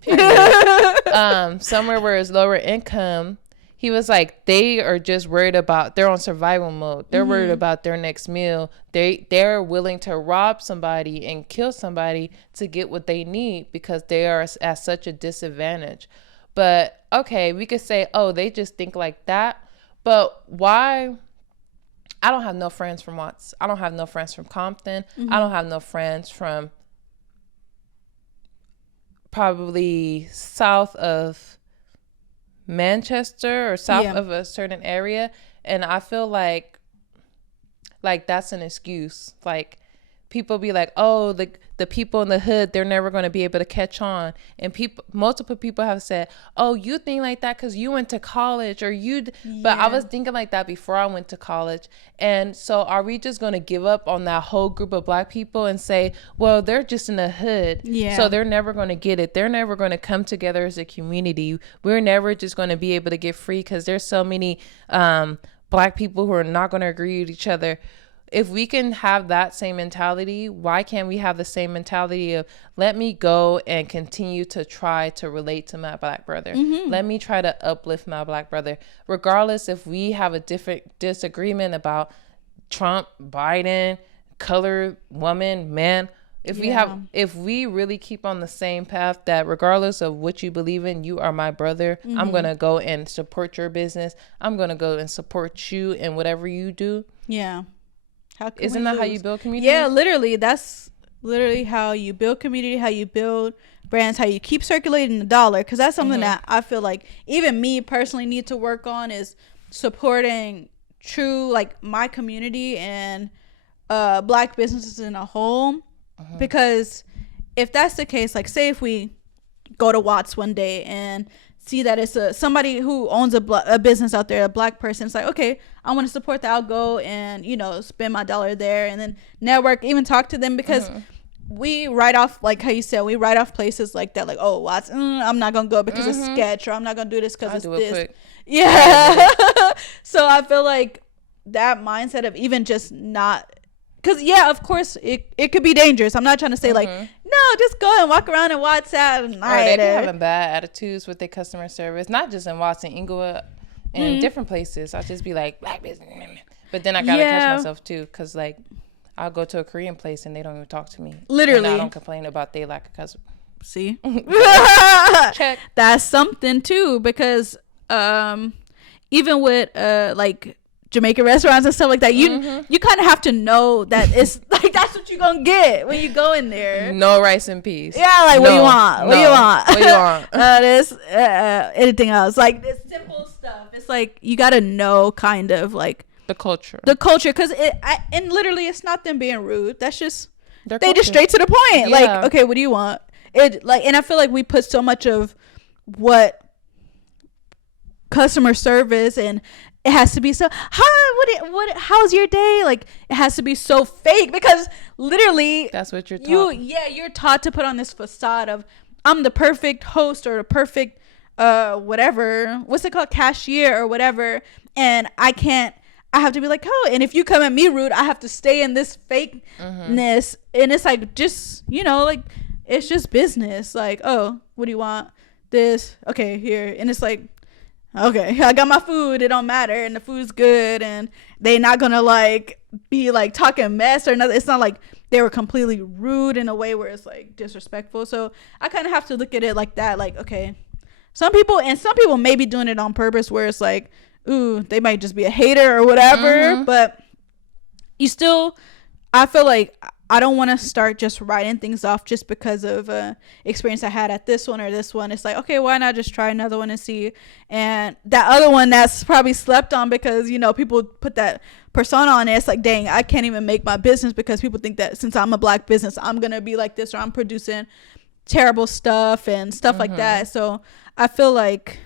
Somewhere where it's lower income. He was like, they are just worried about, they're on survival mode. They're worried about their next meal. They're willing to rob somebody and kill somebody to get what they need because they are at such a disadvantage. But okay, we could say, oh, they just think like that. But why? I don't have no friends from Watts. I don't have no friends from Compton. I don't have no friends from probably south of Manchester or south of a certain area, and I feel like that's an excuse. Like, people be like, oh, the people in the hood, they're never going to be able to catch on. And multiple people have said, oh, you think like that because you went to college, or but I was thinking like that before I went to college. And so are we just going to give up on that whole group of Black people and say, well, they're just in the hood, so they're never going to get it, they're never going to come together as a community, we're never just going to be able to get free because there's so many Black people who are not going to agree with each other? If we can have that same mentality, why can't we have the same mentality of, let me go and continue to try to relate to my Black brother. Let me try to uplift my Black brother, regardless if we have a different disagreement about Trump, Biden, color, woman, man. If we really keep on the same path, that regardless of what you believe in, you are my brother. I'm going to go and support your business. I'm going to go and support you in whatever you do. Yeah. Isn't that how you build community? Yeah, literally. That's literally how you build community, how you build brands, how you keep circulating the dollar. Because that's something that I feel like even me personally need to work on, is supporting true, like, my community and Black businesses in a whole. Because if that's the case, like, say if we go to Watts one day and see that it's somebody who owns a business out there, a Black person, it's like, okay, I want to support that. I'll go and, spend my dollar there, and then network, even talk to them, because we write off, like how you said, we write off places like that, like, oh, Watts, I'm not gonna go because it's sketch, or I'm not gonna do this because it's this. Quick. Yeah. So I feel like that mindset of even just not, because of course it could be dangerous. I'm not trying to say like, no, just go and walk around and Watts at night. They be having bad attitudes with their customer service, not just in Watts, in Inglewood, and different places. I'll just be like, Black business, but then I gotta catch myself too, because like, I'll go to a Korean place and they don't even talk to me. Literally, and I don't complain about they lack of customer. See, check. That's something too, because even with like Jamaican restaurants and stuff like that, you kind of have to know that it's like, that's what you're gonna get when you go in there. No rice and peas. Yeah, like, what do you want? What do you want? What do you want? This anything else, like this simple stuff. It's like, you gotta know kind of like the culture, because and literally it's not them being rude. That's just they just straight to the point. Yeah. Like, okay, what do you want? It like, and I feel like we put so much of what customer service, and it has to be so, hi, how's your day? Like, it has to be so fake, because literally that's what you're taught. You're taught to put on this facade of, I'm the perfect host, or the perfect whatever, what's it called, cashier or whatever, and I have to be like, oh, and if you come at me rude, I have to stay in this fakeness. And it's like, just, like, it's just business. Like, oh, what do you want? This, okay, here. And it's like, okay, I got my food, it don't matter, and the food's good, and they not gonna like be like talking mess or nothing. It's not like they were completely rude in a way where it's like disrespectful. So I kind of have to look at it like that, like, okay, some people may be doing it on purpose, where it's like, ooh, they might just be a hater or whatever, but you still, I feel like I don't want to start just writing things off just because of experience I had at this one or this one. It's like, okay, why not just try another one and see? And that other one that's probably slept on because, people put that persona on it. It's like, dang, I can't even make my business because people think that since I'm a Black business, I'm going to be like this, or I'm producing terrible stuff and stuff like that. So I feel like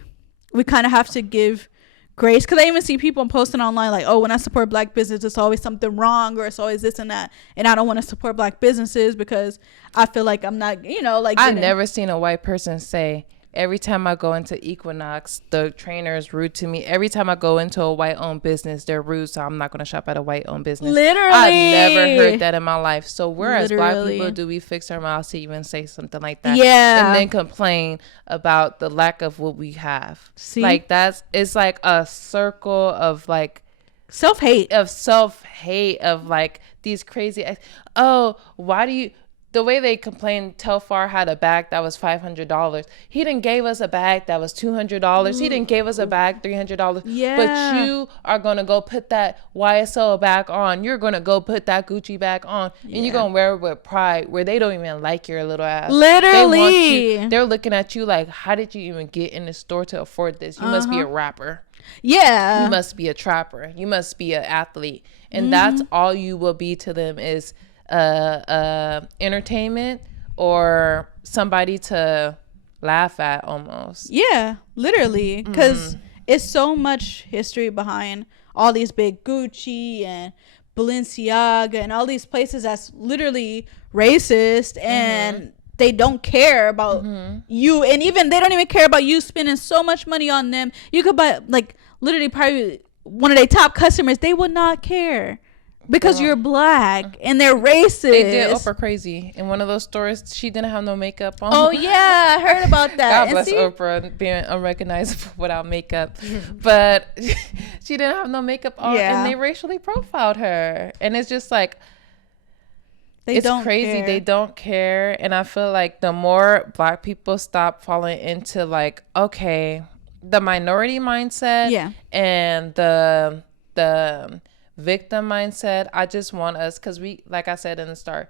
we kind of have to give grace, because I even see people posting online like, oh, when I support black business, it's always something wrong, or it's always this and that, and I don't want to support black businesses because I feel like I'm not, like, I've never seen a white person say, every time I go into Equinox, the trainer is rude to me. Every time I go into a white-owned business, they're rude, so I'm not going to shop at a white-owned business. Literally. I've never heard that in my life. So where as black people do we fix our mouths to even say something like that? Yeah. And then complain about the lack of what we have. See? Like, it's like a circle of, like, self-hate, of like these crazy, oh, why do you... The way they complained, Telfar had a bag that was $500. He didn't gave us a bag that was $200. He didn't give us a bag $300. Yeah. But you are going to go put that YSL bag on. You're going to go put that Gucci bag on. And you're going to wear it with pride where they don't even like your little ass. Literally. They're looking at you like, how did you even get in the store to afford this? You must be a rapper. Yeah. You must be a trapper. You must be an athlete. And that's all you will be to them is entertainment or somebody to laugh at almost. Yeah, literally, because it's so much history behind all these big Gucci and Balenciaga and all these places that's literally racist, and they don't care about you, and even they don't even care about you spending so much money on them. You could buy, like, literally probably one of their top customers, they would not care. Because you're black and they're racist. They did Oprah crazy. In one of those stores, she didn't have no makeup on. Oh, yeah. I heard about that. God bless Oprah being unrecognizable without makeup. But she didn't have no makeup on. Yeah. And they racially profiled her. And it's just like, it's crazy. Care. They don't care. And I feel like the more black people stop falling into, like, okay, the minority mindset and the victim mindset, I just want us, because we, like I said in the start,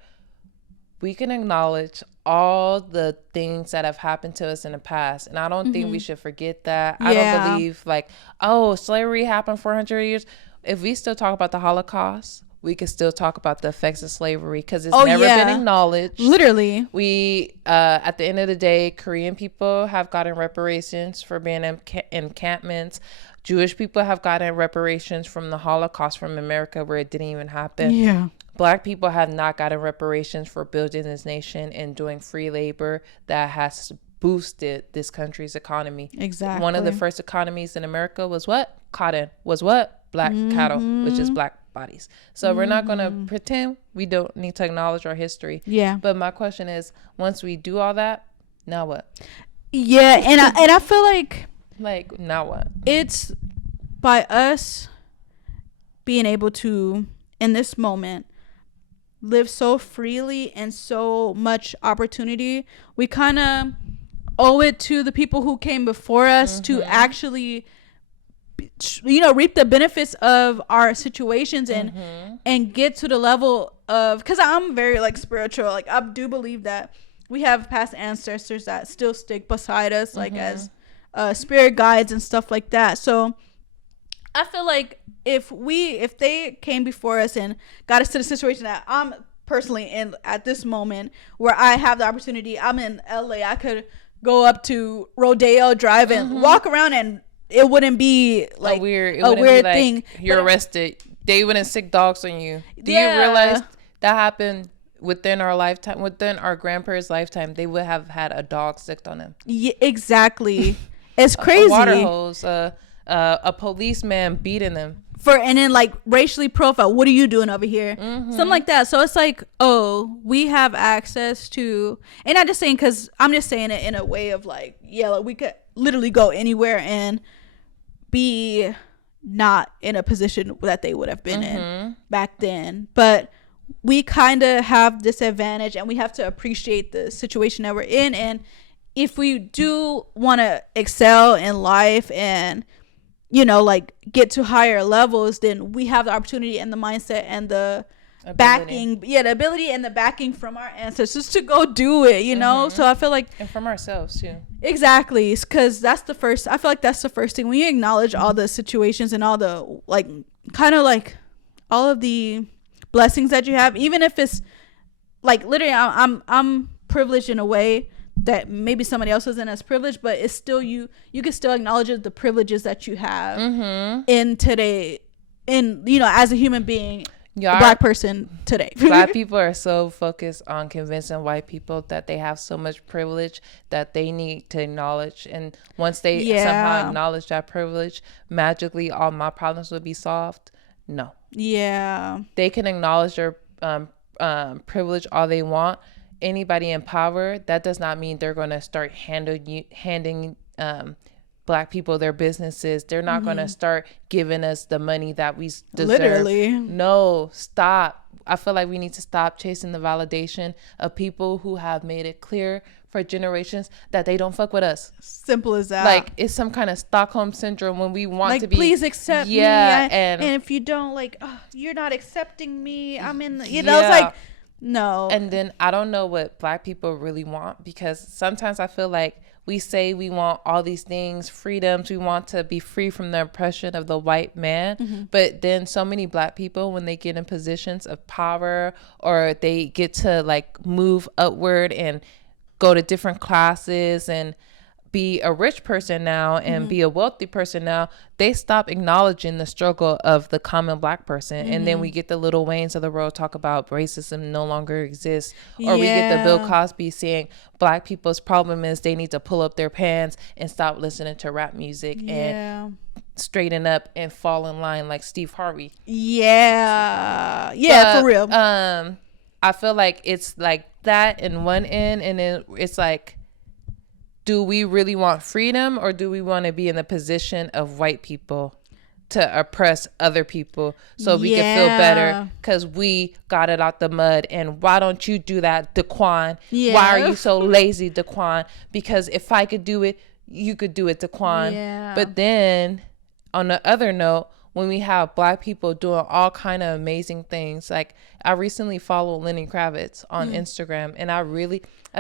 we can acknowledge all the things that have happened to us in the past, and I don't think we should forget that. I don't believe like, oh, slavery happened 400 years. If we still talk about the Holocaust, we can still talk about the effects of slavery, because it's never been acknowledged. Literally, we at the end of the day, Korean people have gotten reparations for being in encampments. Jewish people have gotten reparations from the Holocaust from America, where it didn't even happen. Yeah. Black people have not gotten reparations for building this nation and doing free labor that has boosted this country's economy. Exactly. One of the first economies in America was what? Cotton. Was what? Black cattle, which is black bodies. So we're not going to pretend we don't need to acknowledge our history. Yeah. But my question is, once we do all that, now what? Yeah, and I feel like now what? It's by us being able to, in this moment, live so freely and so much opportunity. We kind of owe it to the people who came before us to actually, reap the benefits of our situations and get to the level of, because I'm very like spiritual. Like, I do believe that we have past ancestors that still stick beside us, like as spirit guides and stuff like that. So I feel like if they came before us and got us to the situation that I'm personally in at this moment, where I have the opportunity, I'm in LA, I could go up to Rodeo Drive and walk around, and it wouldn't be like a weird thing. You're arrested. They wouldn't sick dogs on you. Do you realize that happened within our lifetime, within our grandparents' lifetime? They would have had a dog sicked on them. Yeah, exactly. It's crazy. A water hose, a policeman beating them. And then like racially profiled. What are you doing over here? Something like that. So it's like, oh, we have access to, and I'm just saying, because I'm just saying it in a way of like, like we could literally go anywhere and be not in a position that they would have been in back then. But we kind of have this advantage, and we have to appreciate the situation that we're in. And if we do want to excel in life and, like get to higher levels, then we have the opportunity and the mindset and the backing, the ability and the backing from our ancestors to go do it, So I feel like, and from ourselves too. Exactly, because I feel like that's the first thing. When you acknowledge all the situations and all the like, kind of like all of the blessings that you have, even if it's like literally, I'm privileged in a way that maybe somebody else isn't as privileged, but it's still you can still acknowledge the privileges that you have in today, as a human being, a black person today. Black people are so focused on convincing white people that they have so much privilege that they need to acknowledge, and once they somehow acknowledge that privilege, magically all my problems would be solved. No. Yeah. They can acknowledge their privilege all they want. Anybody in power, that does not mean they're going to start handing black people their businesses. They're not going to start giving us the money that we deserve. Literally. No, stop. I feel like we need to stop chasing the validation of people who have made it clear for generations that they don't fuck with us. Simple as that. Like, it's some kind of Stockholm syndrome when we want to be, please accept me. And if you don't, you're not accepting me, I'm in the, it's like, no. And then I don't know what black people really want, because sometimes I feel like we say we want all these things, freedoms, we want to be free from the oppression of the white man. But then so many black people, when they get in positions of power, or they get to move upward and go to different classes and be a rich person now and be a wealthy person now, they stop acknowledging the struggle of the common black person. And then we get the Lil Waynes of the world talk about racism no longer exists, or we get the Bill Cosby saying black people's problem is they need to pull up their pants and stop listening to rap music and straighten up and fall in line like Steve Harvey. But, for real. I feel like it's like that in one end, and then it's like, do we really want freedom, or do we want to be in the position of white people to oppress other people so we can feel better because we got it out the mud? And why don't you do that, Daquan? Why are you so lazy, Daquan? Because if I could do it, you could do it, Daquan. But then on the other note, when we have black people doing all kind of amazing things, like I recently followed Lenny Kravitz on Instagram, and I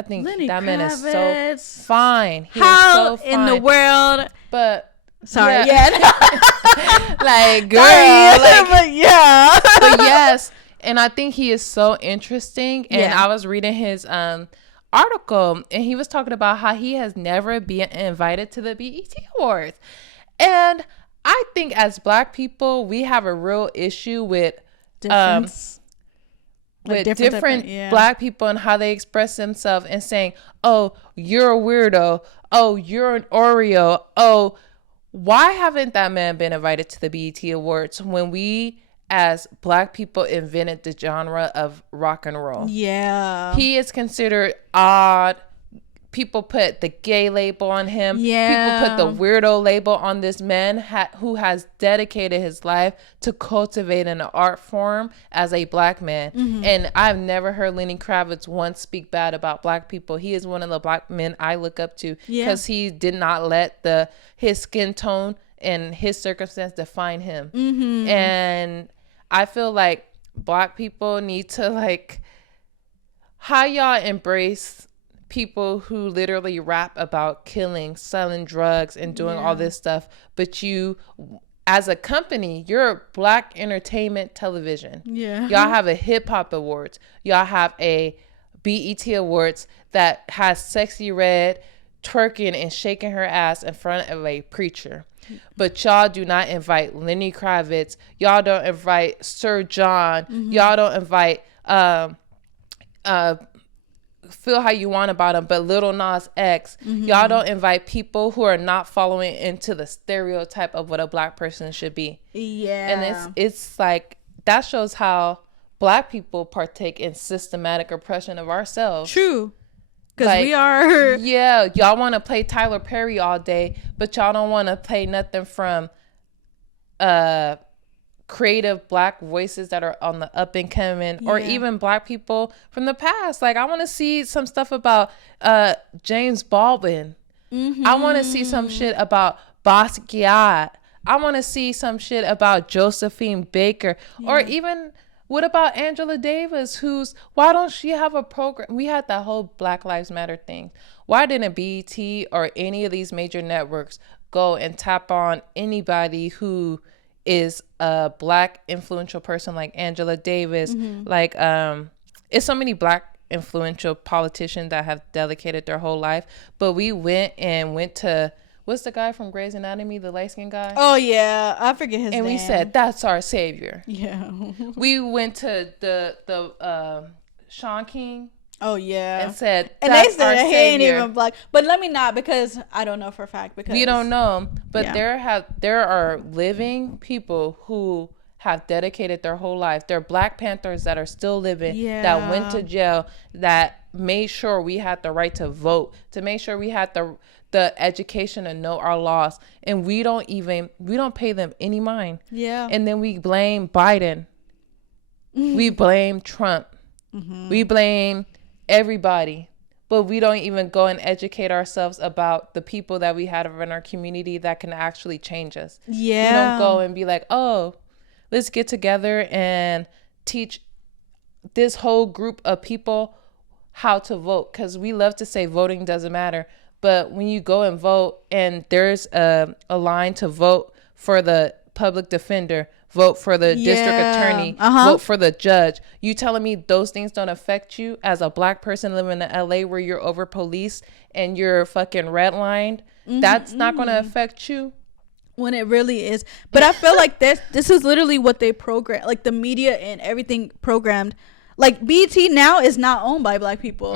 think Lenny that man is so fine. How in the world? But sorry, like, girl, sorry, but yes, and I think he is so interesting. And I was reading his article, and he was talking about how he has never been invited to the BET Awards, and I think as black people, we have a real issue with different black people and how they express themselves, and saying, oh, you're a weirdo. Oh, you're an Oreo. Oh, why haven't that man been invited to the BET Awards when we as black people invented the genre of rock and roll? Yeah. He is considered odd. People put the gay label on him. People put the weirdo label on this man who has dedicated his life to cultivating an art form as a black man. And I've never heard Lenny Kravitz once speak bad about black people. He is one of the black men I look up to, because he did not let his skin tone and his circumstance define him. And I feel like black people need to how y'all embrace people who literally rap about killing, selling drugs, and doing all this stuff, but you, as a company, you're Black Entertainment Television. Y'all have a Hip Hop Awards. Y'all have a BET Awards that has Sexy Red twerking and shaking her ass in front of a preacher. But y'all do not invite Lenny Kravitz. Y'all don't invite Sir John. Y'all don't invite feel how you want about him, but Lil Nas X. Y'all don't invite people who are not following into the stereotype of what a black person should be. And it's like, that shows how black people partake in systematic oppression of ourselves. True. Because we are. Y'all want to play Tyler Perry all day, but y'all don't want to play nothing from creative black voices that are on the up and coming, or even black people from the past. Like, I want to see some stuff about James Baldwin. I want to see some shit about Basquiat. I want to see some shit about Josephine Baker. Or even, what about Angela Davis, why don't she have a program? We had that whole Black Lives Matter thing. Why didn't BET or any of these major networks go and tap on anybody who is a black influential person like Angela Davis? Like, it's so many black influential politicians that have dedicated their whole life. But we went to, what's the guy from Grey's Anatomy, the light-skinned guy? Oh, yeah. I forget his name. And we said, that's our savior. Yeah. We went to the Sean King. Oh, yeah. And said, and they said he ain't even black. But let me not, because I don't know for a fact. Because we don't know. But there are living people who have dedicated their whole life. They're Black Panthers that are still living, that went to jail, that made sure we had the right to vote, to make sure we had the education to know our laws. And we don't pay them any mind. Yeah. And then we blame Biden. We blame Trump. We blame everybody, but we don't even go and educate ourselves about the people that we have in our community that can actually change us. Yeah. We don't go and be like, oh, let's get together and teach this whole group of people how to vote. Because we love to say voting doesn't matter. But when you go and vote and there's a line to vote for the public defender, vote for the district attorney, vote for the judge, you telling me those things don't affect you as a Black person living in LA where you're over policed and you're fucking redlined? That's not going to affect you? When it really is. But I feel like this is literally what they program, like the media and everything programmed. Like BET now is not owned by Black people.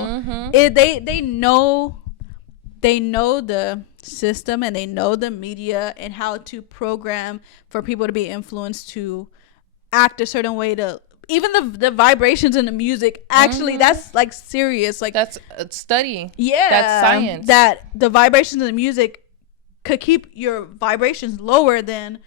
They know the system, and they know the media and how to program for people to be influenced to act a certain way, to even the vibrations in the music. Actually, that's like serious. Like that's a study. Yeah. That's science. That the vibrations in the music could keep your vibrations lower than,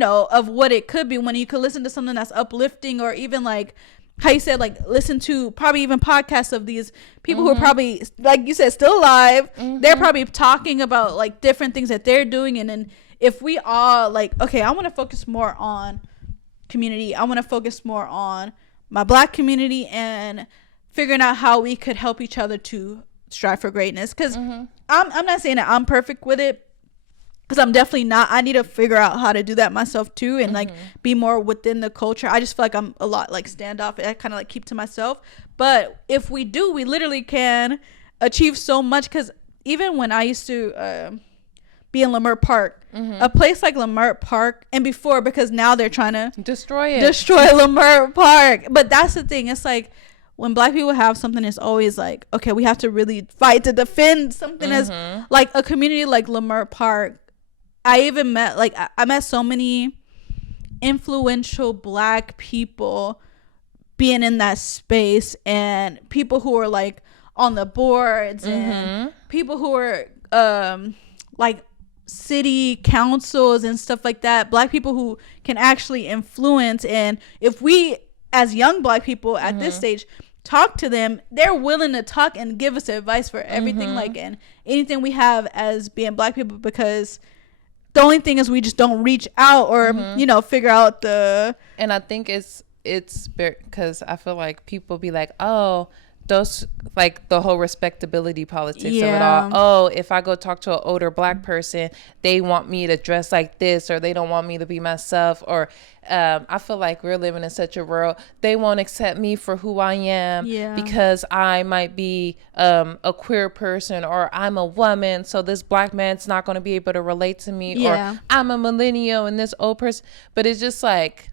of what it could be when you could listen to something that's uplifting, or even like how you said, like listen to probably even podcasts of these people who are probably, like you said, still alive. They're probably talking about like different things that they're doing. And then if we all like, okay, I want to focus more on community. I want to focus more on my Black community and figuring out how we could help each other to strive for greatness. Because I'm not saying that I'm perfect with it, because I'm definitely not. I need to figure out how to do that myself too, and like be more within the culture. I just feel like I'm a lot like standoff. I kind of like keep to myself. But if we do, we literally can achieve so much. Because even when I used to be in Leimert Park, a place like Leimert Park, and before, because now they're trying to destroy Leimert Park. But that's the thing. It's like when Black people have something, it's always like, okay, we have to really fight to defend something as like a community like Leimert Park. I even met, like, I met so many influential Black people being in that space, and people who are like on the boards, and people who are like city councils and stuff like that. Black people who can actually influence. And if we as young Black people at this stage talk to them, they're willing to talk and give us advice for everything, like, and anything we have as being Black people. Because the only thing is we just don't reach out or figure out the. And I think it's because I feel like people be like, oh, those, like the whole respectability politics of it all. Oh, if I go talk to an older Black person, they want me to dress like this, or they don't want me to be myself, or I feel like we're living in such a world, they won't accept me for who I am because I might be a queer person, or I'm a woman, so this Black man's not going to be able to relate to me, or I'm a millennial and this old person. But it's just like,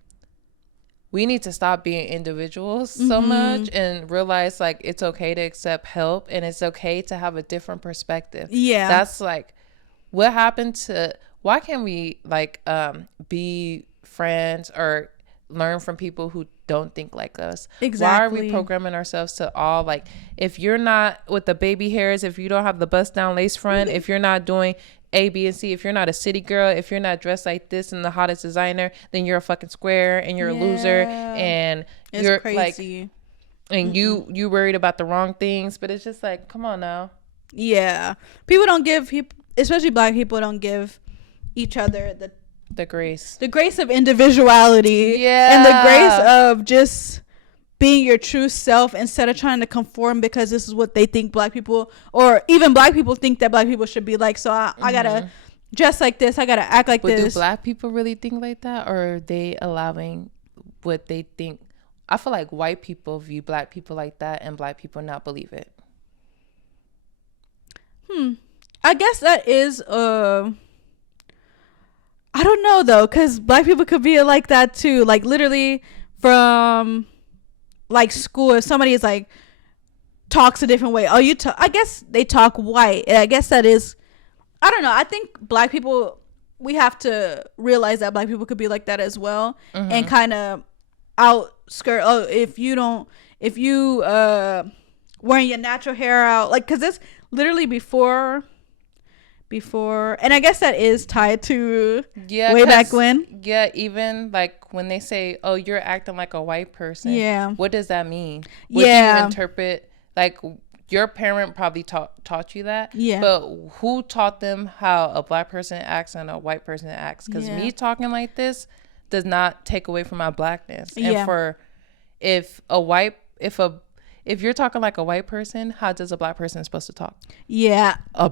we need to stop being individuals so much and realize like it's okay to accept help, and it's okay to have a different perspective. Yeah. That's like, what happened to, why can't we like be friends or learn from people who don't think like us? Exactly. Why are we programming ourselves to all, like, if you're not with the baby hairs, if you don't have the bust down lace front, if you're not doing A, B, and C, if you're not a city girl, if you're not dressed like this and the hottest designer, then you're a fucking square and you're a loser, and you're crazy. Like, and you worried about the wrong things. But it's just like, come on now. Yeah, people don't give people, especially Black people, don't give each other the grace of individuality, and the grace of just being your true self, instead of trying to conform because this is what they think Black people, or even Black people think that Black people should be like. So I gotta dress like this, I gotta act like this. Do Black people really think like that, or are they allowing what they think I feel like white people view black people like that and black people not believe it. I guess that is I don't know though, because black people could be like that too. Like literally from like school, if somebody is like talks a different way, I guess they talk white. I guess that is, I don't know. I think black people, we have to realize that black people could be like that as well, and kind of outskirt. Oh, if you wearing your natural hair out, like, because it's literally before, and I guess that is tied to way back when. Yeah, even like when they say, "Oh, you're acting like a white person." Yeah, what does that mean? What do you interpret? Like, your parent probably taught you that. Yeah. But who taught them how a black person acts and a white person acts? Because me talking like this does not take away from my blackness. And for if you're talking like a white person, how does a black person supposed to talk? Yeah. Who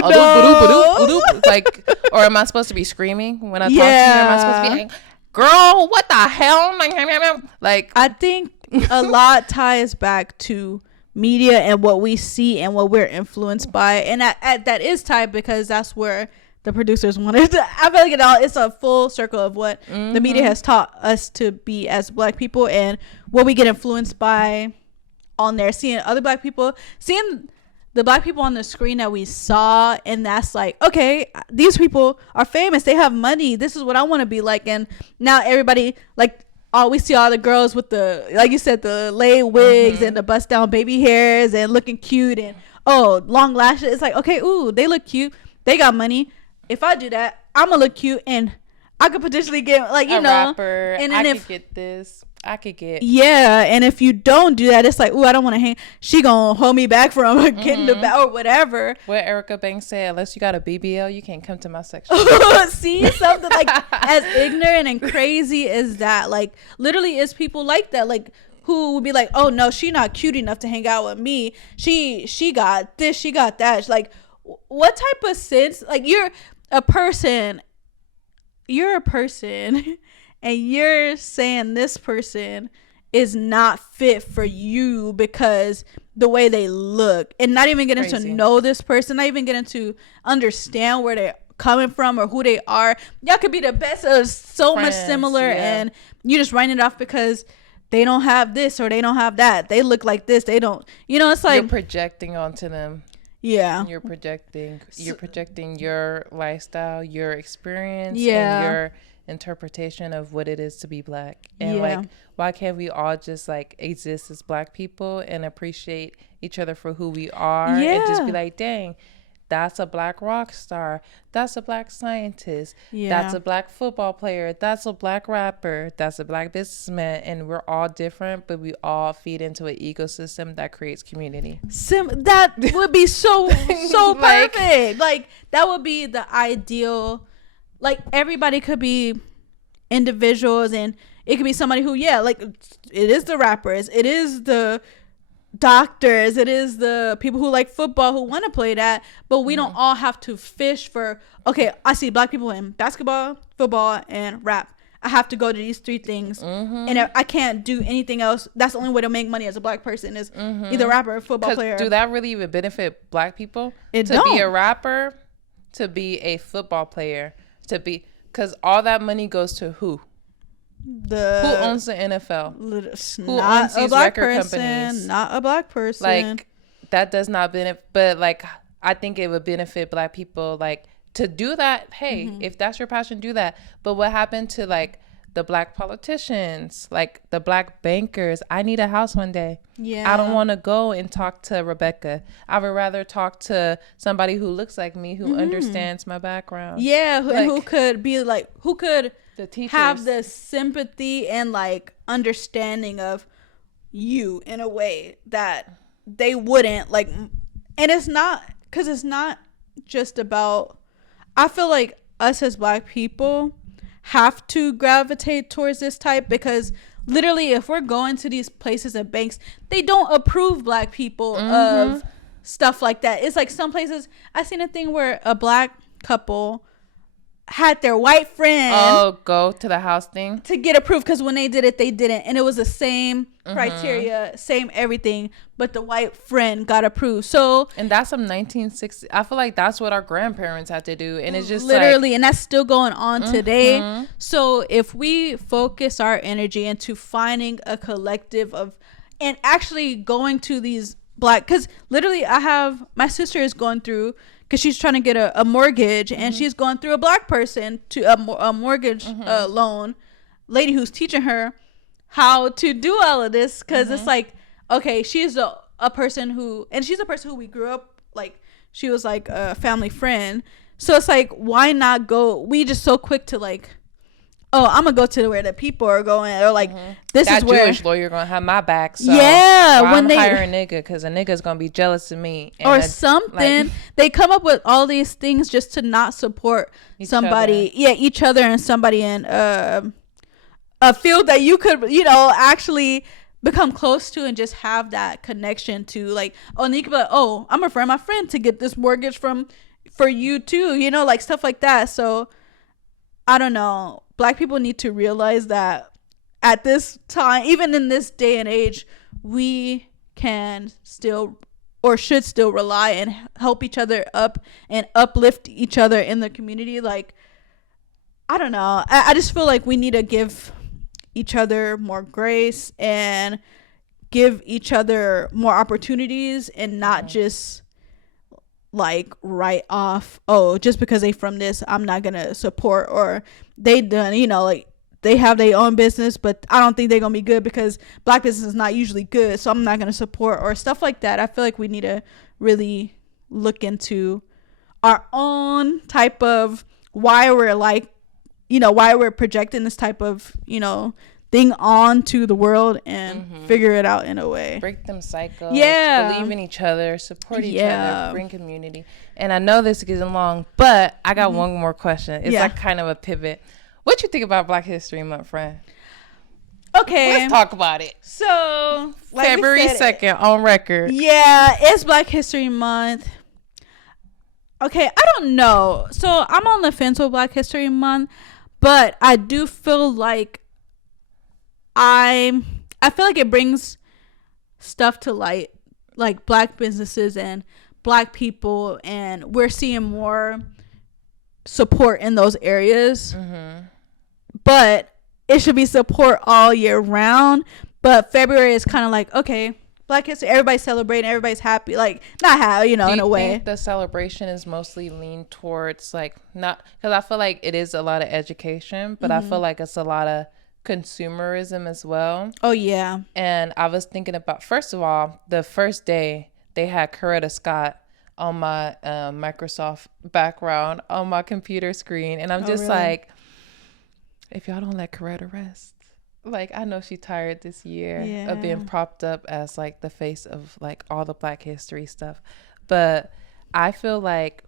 knows? Like, or am I supposed to be screaming when I talk to you? Am I supposed to be like, girl, what the hell? Like, I think a lot ties back to media and what we see and what we're influenced by, and that is tied because that's where the producers wanted to. I feel like it's a full circle of what the media has taught us to be as black people and what we get influenced by on there. Seeing other black people, seeing the black people on the screen that we saw, and that's like, okay, these people are famous, they have money, this is what I want to be like. And now everybody, like, we see all the girls with the, like you said, the laid wigs and the bust down baby hairs and looking cute and long lashes. It's like, okay, ooh, they look cute, they got money. If I do that, I'm gonna look cute and I could potentially get, like, you know, rapper, and I could get this. I could get. Yeah, and if you don't do that, it's like, ooh, I don't want to hang. She gonna hold me back from getting the bag or whatever. What Erica Banks said, unless you got a BBL, you can't come to my section. See, something like as ignorant and crazy as that. Like, literally, is people like that, like, who would be like, oh no, she not cute enough to hang out with me. She got this, she got that. Like, what type of sense? Like, you're a person and you're saying this person is not fit for you because the way they look, and not even getting to know this person, not even getting to understand where they're coming from or who they are. Y'all could be the best of so much similar, and you just write it off because they don't have this or they don't have that. They look like this, they don't, you know. It's like you're projecting onto them. Yeah, you're projecting your lifestyle, your experience, and your interpretation of what it is to be black. And like, why can't we all just like exist as black people and appreciate each other for who we are, and just be like, dang, that's a black rock star, that's a black scientist, that's a black football player, that's a black rapper, that's a black businessman, and we're all different, but we all feed into an ecosystem that creates community. That would be so perfect. Like, that would be the ideal. Like, everybody could be individuals, and it could be somebody who, like, it is the rappers, it is the doctors, it is the people who like football who want to play that, but we don't all have to fish for, okay, I see black people in basketball, football, and rap, I have to go to these three things, and I can't do anything else. That's the only way to make money as a black person, is either rapper or football player. Do that really even benefit black people? It to don't. Be a rapper, to be a football player, to be, because all that money goes to who owns the NFL? Who owns these record companies? Not a black person. Like, that does not benefit. But like, I think it would benefit black people, like, to do that. Hey, if that's your passion, do that. But what happened to like the black politicians, like the black bankers? I need a house one day. I don't want to go and talk to Rebecca. I would rather talk to somebody who looks like me, who understands my background. Who could be like, who could have the sympathy and like understanding of you in a way that they wouldn't, like. And it's not, because it's not just about, I feel like us as black people have to gravitate towards this type, because literally, if we're going to these places and banks, they don't approve black people of stuff like that. It's like some places, I seen a thing where a black couple had their white friend go to the house thing to get approved, because when they did it, they didn't, and it was the same criteria, same everything, but the white friend got approved. So, and that's some 1960. I feel like that's what our grandparents had to do, and it's just literally, and that's still going on today. So if we focus our energy into finding a collective of, and actually going to these black, because literally my sister is going through, because she's trying to get a mortgage, and she's going through a black person to a mortgage loan lady who's teaching her how to do all of this, because it's like, okay, she's a person who, and she's a person who we grew up, like, she was like a family friend. So it's like, why not go? We just so quick to like, oh, I'm gonna go to where the people are going, or like, this that is where Jewish lawyer gonna have my back. So when they hire a nigga, because a nigga's gonna be jealous of me or something. Like, they come up with all these things just to not support somebody, each other, and somebody in a field that you could, actually become close to, and just have that connection to, like, oh, and you could be like, oh, I'm referring my friend to get this mortgage for you too, like stuff like that. So I don't know. Black people need to realize that at this time, even in this day and age, we can still, or should still, rely and help each other up and uplift each other in the community. Like, I don't know. I just feel like we need to give each other more grace and give each other more opportunities, and not just like write off, oh, just because they from this, I'm not gonna support, or they done, like, they have their own business, but I don't think they're gonna be good because black business is not usually good, so I'm not gonna support, or stuff like that. I feel like we need to really look into our own type of why we're like, why we're projecting this type of, thing onto the world, and figure it out in a way. Break them cycles. Yeah. Believe in each other. Support each other. Bring community. And I know this is getting long, but I got one more question. It's like kind of a pivot. What you think about Black History Month, friend? Okay. Let's talk about it. So, like February 2nd on record. Yeah, it's Black History Month. Okay, I don't know. So, I'm on the fence with Black History Month, but I do feel like I feel like it brings stuff to light, like black businesses and black people, and we're seeing more support in those areas. But it should be support all year round. But February is kind of like, okay, Black History, everybody's celebrating, everybody's happy, like, not happy, in a way. Do you think the celebration is mostly leaned towards, like, not, because I feel like it is a lot of education, but I feel like it's a lot of consumerism as well. Oh yeah. And I was thinking about, first of all, the first day they had Coretta Scott on my Microsoft background on my computer screen, and I'm just really? Like, if y'all don't let Coretta rest, like, I know she tired this year of being propped up as like the face of like all the Black history stuff, but I feel like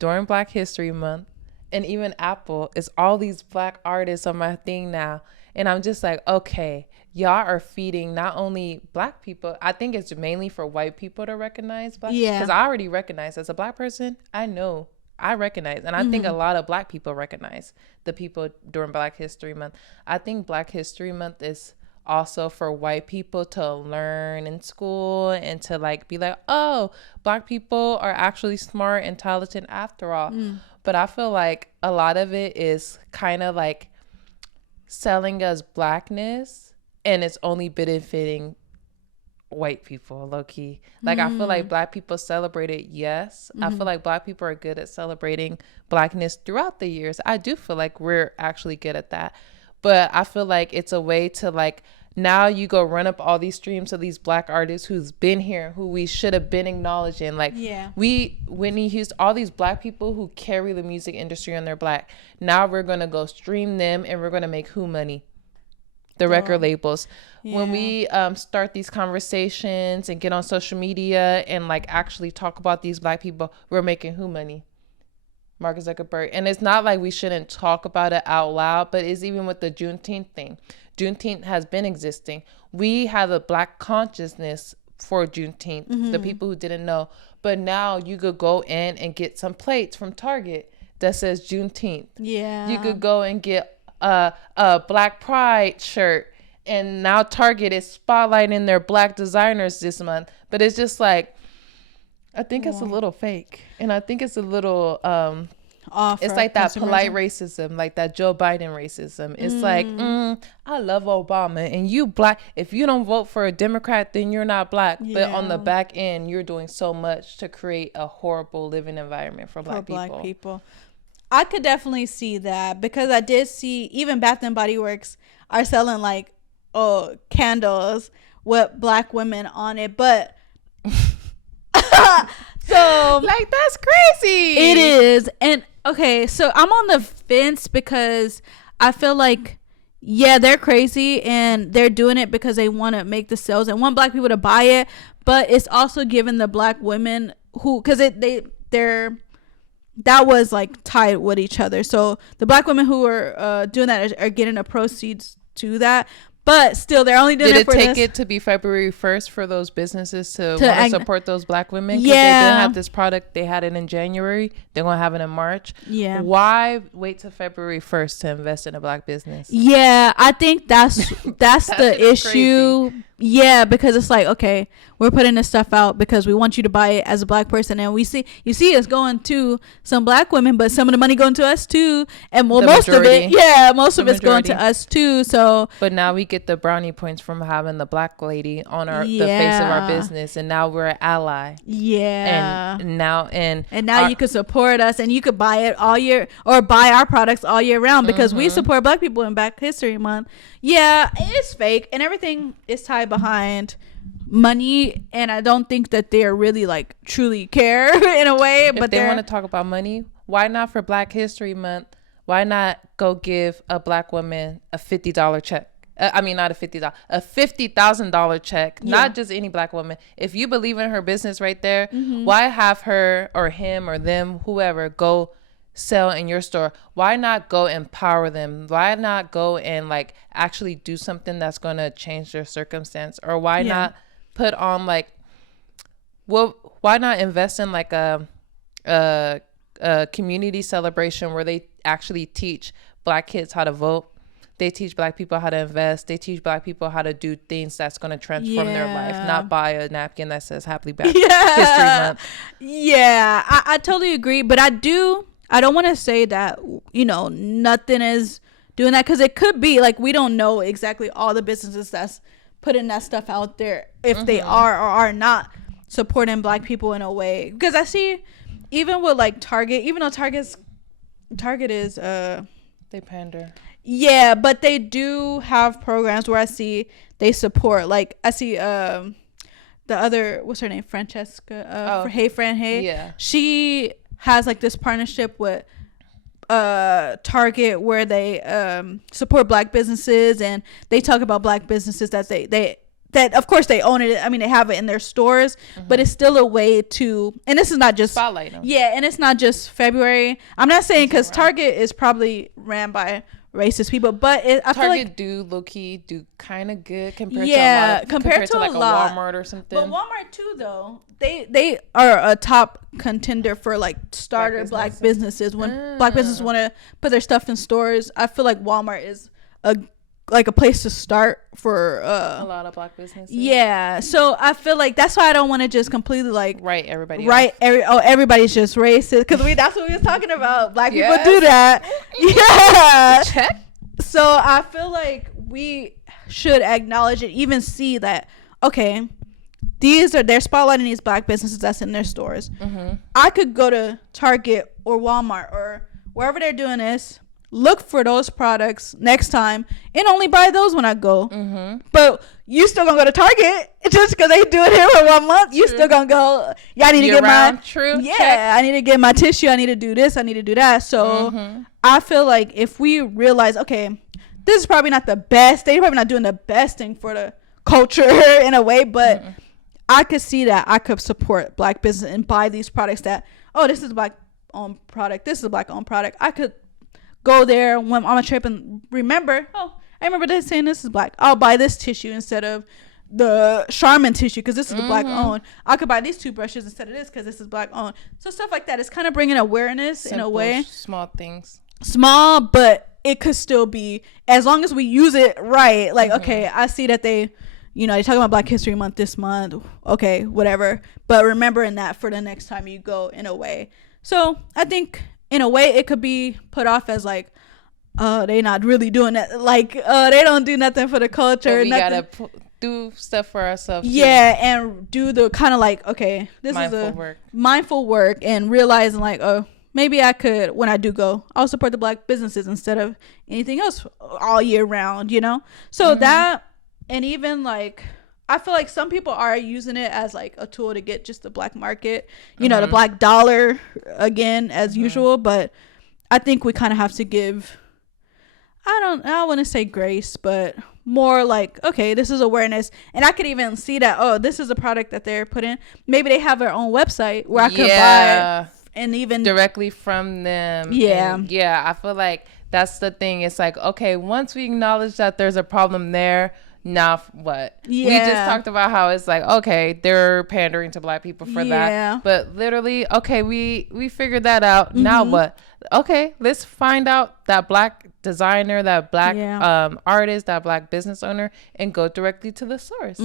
during Black History Month, and even Apple, is all these black artists on my thing now. And I'm just like, okay, y'all are feeding not only black people. I think it's mainly for white people to recognize black. Yeah. Because I already recognize, as a black person, I know, I recognize. And I think a lot of black people recognize the people during Black History Month. I think Black History Month is also for white people to learn in school, and to like be like, oh, black people are actually smart and talented after all. But I feel like a lot of it is kind of like selling us blackness, and it's only benefiting white people, low key. Like, I feel like black people celebrate it, yes. I feel like black people are good at celebrating blackness throughout the years. I do feel like we're actually good at that. But I feel like it's a way to, like, now you go run up all these streams of these black artists who's been here, who we should have been acknowledging. Like, Whitney Houston, all these black people who carry the music industry on their black. Now we're going to go stream them, and we're going to make who money? The record labels. When we start these conversations and get on social media and like actually talk about these black people, we're making who money? Mark Zuckerberg. And it's not like we shouldn't talk about it out loud, but it's even with the Juneteenth thing. Juneteenth has been existing. We have a black consciousness for Juneteenth, the people who didn't know. But now you could go in and get some plates from Target that says Juneteenth. Yeah. You could go and get a Black Pride shirt. And now Target is spotlighting their Black designers this month. But it's just like, I think it's a little fake. And I think it's a little, it's like that polite racism, like that Joe Biden racism. It's like, I love Obama. And you Black, if you don't vote for a Democrat, then you're not Black. Yeah. But on the back end, you're doing so much to create a horrible living environment for Black people. I could definitely see that, because I did see even Bath and Body Works are selling like candles with Black women on it, but so like, that's crazy. It is. And okay, so I'm on the fence, because I feel like, yeah, they're crazy and they're doing it because they want to make the sales and want Black people to buy it, but it's also giving the Black women who, because they're that was like tied with each other, so the Black women who are doing that are getting the proceeds to that. But still, they're only doing it for this. Did it take it to be February 1st for those businesses to want to support those Black women? Because they didn't have this product. They had it in January. They're going to have it in March. Yeah. Why wait till February 1st to invest in a Black business? Yeah, I think that's the issue. Crazy. Yeah, because it's like, okay, we're putting this stuff out because we want you to buy it as a Black person, and you see it's going to some Black women, but some of the money going to us too, and most of it's going to us too. So, but now we get the brownie points from having the Black lady on the face of our business, and now we're an ally. Yeah, and now you could support us, and you could buy it all year, or buy our products all year round, because we support Black people in Black History Month. Yeah, it's fake, and everything is tied behind money, and I don't think that they're really like truly care in a way. But if they want to talk about money, why not for Black History Month? Why not go give a Black woman a $50 check? Not a $50, a $50,000 check. Yeah. Not just any Black woman. If you believe in her business right there, why have her or him or them, whoever, go sell in your store? Why not go empower them? Why not go and like actually do something that's going to change their circumstance? Or why not put on like, well, why not invest in like a community celebration where they actually teach Black kids how to vote? They teach Black people how to invest. They teach Black people how to do things that's going to transform their life, not buy a napkin that says Happy Black History Month. Yeah, I totally agree. But I don't want to say that, nothing is doing that, because it could be like, we don't know exactly all the businesses that's putting that stuff out there, if they are or are not supporting Black people in a way. Because I see, even with like Target, even though Target is they pander. Yeah, but they do have programs where I see they support. Like, I see the other, what's her name, Francesca, Hey Fran Hey. Yeah, she has like this partnership with Target where they support Black businesses, and they talk about Black businesses that of course they own it. I mean, they have it in their stores, but it's still a way to, and this is not just spotlight them. Yeah, and it's not just February. I'm not saying, because Target is probably ran by racist people, but I feel like do low-key do kind of good compared to like a Walmart or something. But Walmart too, though, they are a top contender for like starter Black businesses. When Black businesses want to put their stuff in stores, I feel like Walmart is a place to start for a lot of Black businesses. Yeah, so I feel like that's why I don't want to just completely like everybody's just racist, because that's what we was talking about. Black people do that. Yeah. Check. So I feel like we should acknowledge it, even see that, okay, they're spotlighting these Black businesses that's in their stores. I could go to Target or Walmart or wherever they're doing this, look for those products next time, and only buy those when I go. But you still gonna go to Target just because they do it here for 1 month. You still gonna go, I need to get my I need to get my tissue, I need to do this, I need to do that. So I feel like if we realize, okay, this is probably not the best, they're probably not doing the best thing for the culture in a way, but I could see that I could support Black business and buy these products that, this is a Black owned product, this is a Black owned product. I could go there when on a trip and remember, I remember they saying this is Black. I'll buy this tissue instead of the Charmin tissue because this is a black owned. I could buy these toothbrushes instead of this because this is black owned. So stuff like that. It's kind of bringing awareness simple, in a way. Small things. Small, but it could still be, as long as we use it right. Like, okay, I see that they talk about Black History Month this month. Okay, whatever. But remembering that for the next time you go, in a way. So I think in a way it could be put off as like, they not really doing that. Like, they don't do nothing for the culture. But we gotta do stuff for ourselves. Yeah, too. And do the kind of like, okay, this mindful is work. Mindful work, and realizing like, oh, maybe I could, when I do go, I'll support the Black businesses instead of anything else all year round, So that, and even like, I feel like some people are using it as like a tool to get just the Black market, the Black dollar again as usual. But I think we kind of have to give, I don't want to say grace, but more like, okay, this is awareness. And I could even see that, oh, this is a product that they're putting. Maybe they have their own website where I could buy and even directly from them. Yeah. And I feel like that's the thing. It's like, okay, once we acknowledge that there's a problem there, now what? Yeah. We just talked about how it's like, okay, they're pandering to Black people for that. But literally, okay, we figured that out. Now what? Okay, let's find out that Black designer, that Black artist, that Black business owner, and go directly to the source.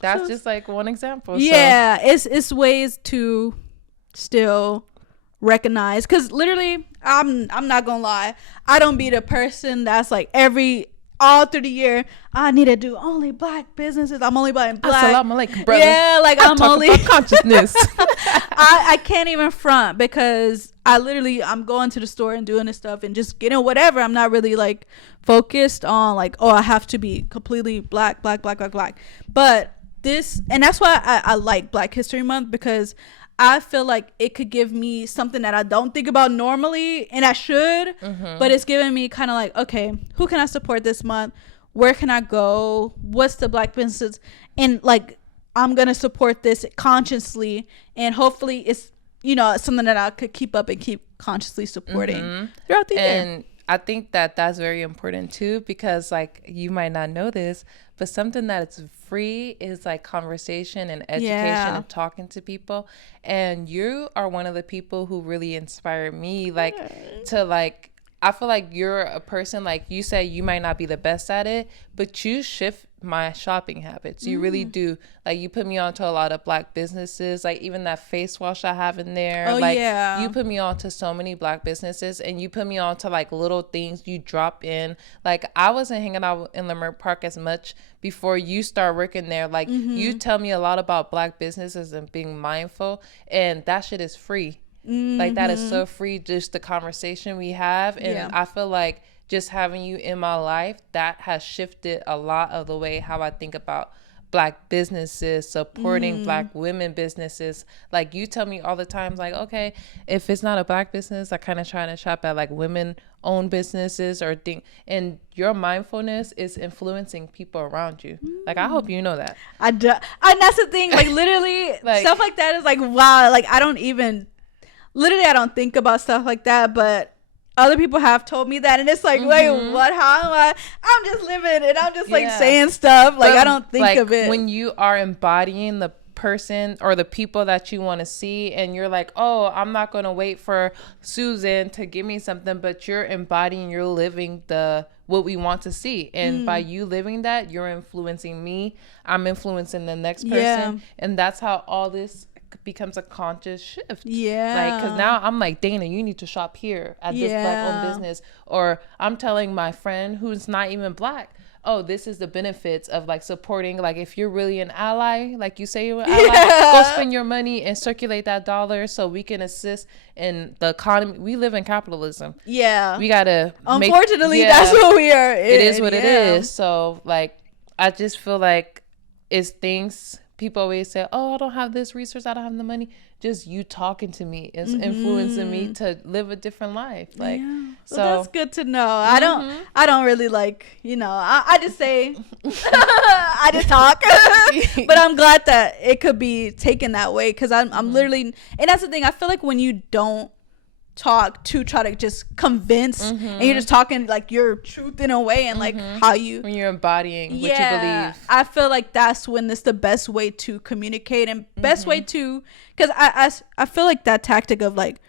That's just like one example. Yeah, so. It's ways to still recognize, because literally I'm not gonna lie, I don't be the person that's like all through the year, I need to do only Black businesses. I'm only buying Black. Assalamu alaikum, brother. Yeah, like I'm only about consciousness. I can't even front, because I'm going to the store and doing this stuff and just getting whatever. I'm not really like focused on like, oh, I have to be completely black. But this, and that's why I like Black History Month, because I feel like it could give me something that I don't think about normally, and I should, but it's giving me kind of like, okay, who can I support this month? Where can I go? What's the Black businesses? And like, I'm going to support this consciously, and hopefully it's, something that I could keep up and keep consciously supporting throughout the year. And I think that that's very important too, because like, you might not know this, but something that is free is like conversation and education and talking to people. And you are one of the people who really inspire me, like to like, I feel like you're a person, like you said, you might not be the best at it, but you shift my shopping habits. You really do. Like, you put me on to a lot of Black businesses, like even that face wash I have in there. Oh, like, yeah. You put me on to so many Black businesses, and you put me on to like little things you drop in. Like, I wasn't hanging out in Leimert Park as much before you start working there. Like, you tell me a lot about Black businesses and being mindful, and that shit is free. Like, that is so free, just the conversation we have. And I feel like just having you in my life, that has shifted a lot of the way how I think about Black businesses, supporting Black women businesses. Like, you tell me all the time, like, okay, if it's not a Black business, I kind of try to shop at like women owned businesses or think, and your mindfulness is influencing people around you. Like, I hope you know that. I do. And that's the thing, like literally like, stuff like that is like, wow, like I don't think about stuff like that, but other people have told me that, and it's like, wait, what? How am I? I'm just living, and I'm just like saying stuff. Like, but I don't think like, of it. When you are embodying the person or the people that you want to see, and you're like, oh, I'm not going to wait for Susan to give me something, but you're embodying, you're living what we want to see. And by you living that, you're influencing me. I'm influencing the next person. And that's how all this becomes a conscious shift. Like, because now I'm like, Dana, you need to shop here at this Black owned business. Or I'm telling my friend who's not even Black, oh, this is the benefits of like supporting. Like, if you're really an ally, like you say you're an ally, go spend your money and circulate that dollar so we can assist in the economy. We live in capitalism. We gotta unfortunately that's what we are in. It is what it is. So like, I just feel like it's things. People always say, oh, I don't have this resource, I don't have the money. Just you talking to me is influencing me to live a different life. Like, so well, that's good to know. I don't really like, I just say, I just talk. But I'm glad that it could be taken that way, because I'm literally, and that's the thing. I feel like when you don't talk to try to just convince, and you're just talking like your truth in a way, and like how you, when you're embodying what you believe. I feel like that's when it's the best way to communicate, and best way to, because I feel like that tactic of like,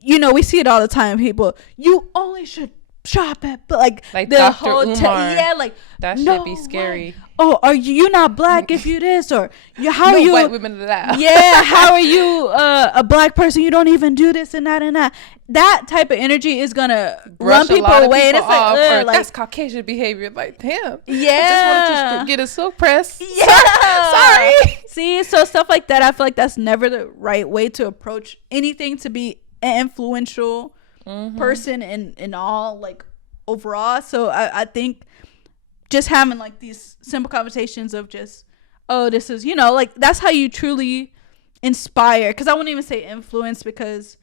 you know, we see it all the time, people, you only should shop at, but like the Dr. whole Umar, like that no, should be scary. Oh, are you not black if you this, or how are you white women do that? Yeah, how are you a black person, you don't even do this and that. That type of energy is gonna run people away, and it's off, like, like that's Caucasian behavior. Like, damn, yeah, I just want to get a silk press. Yeah, sorry. See, so stuff like that, I feel like that's never the right way to approach anything, to be an influential person in all, like, overall. So I think just having like these simple conversations of just, oh, this is, you know, like, that's how you truly inspire, because I wouldn't even say influence, because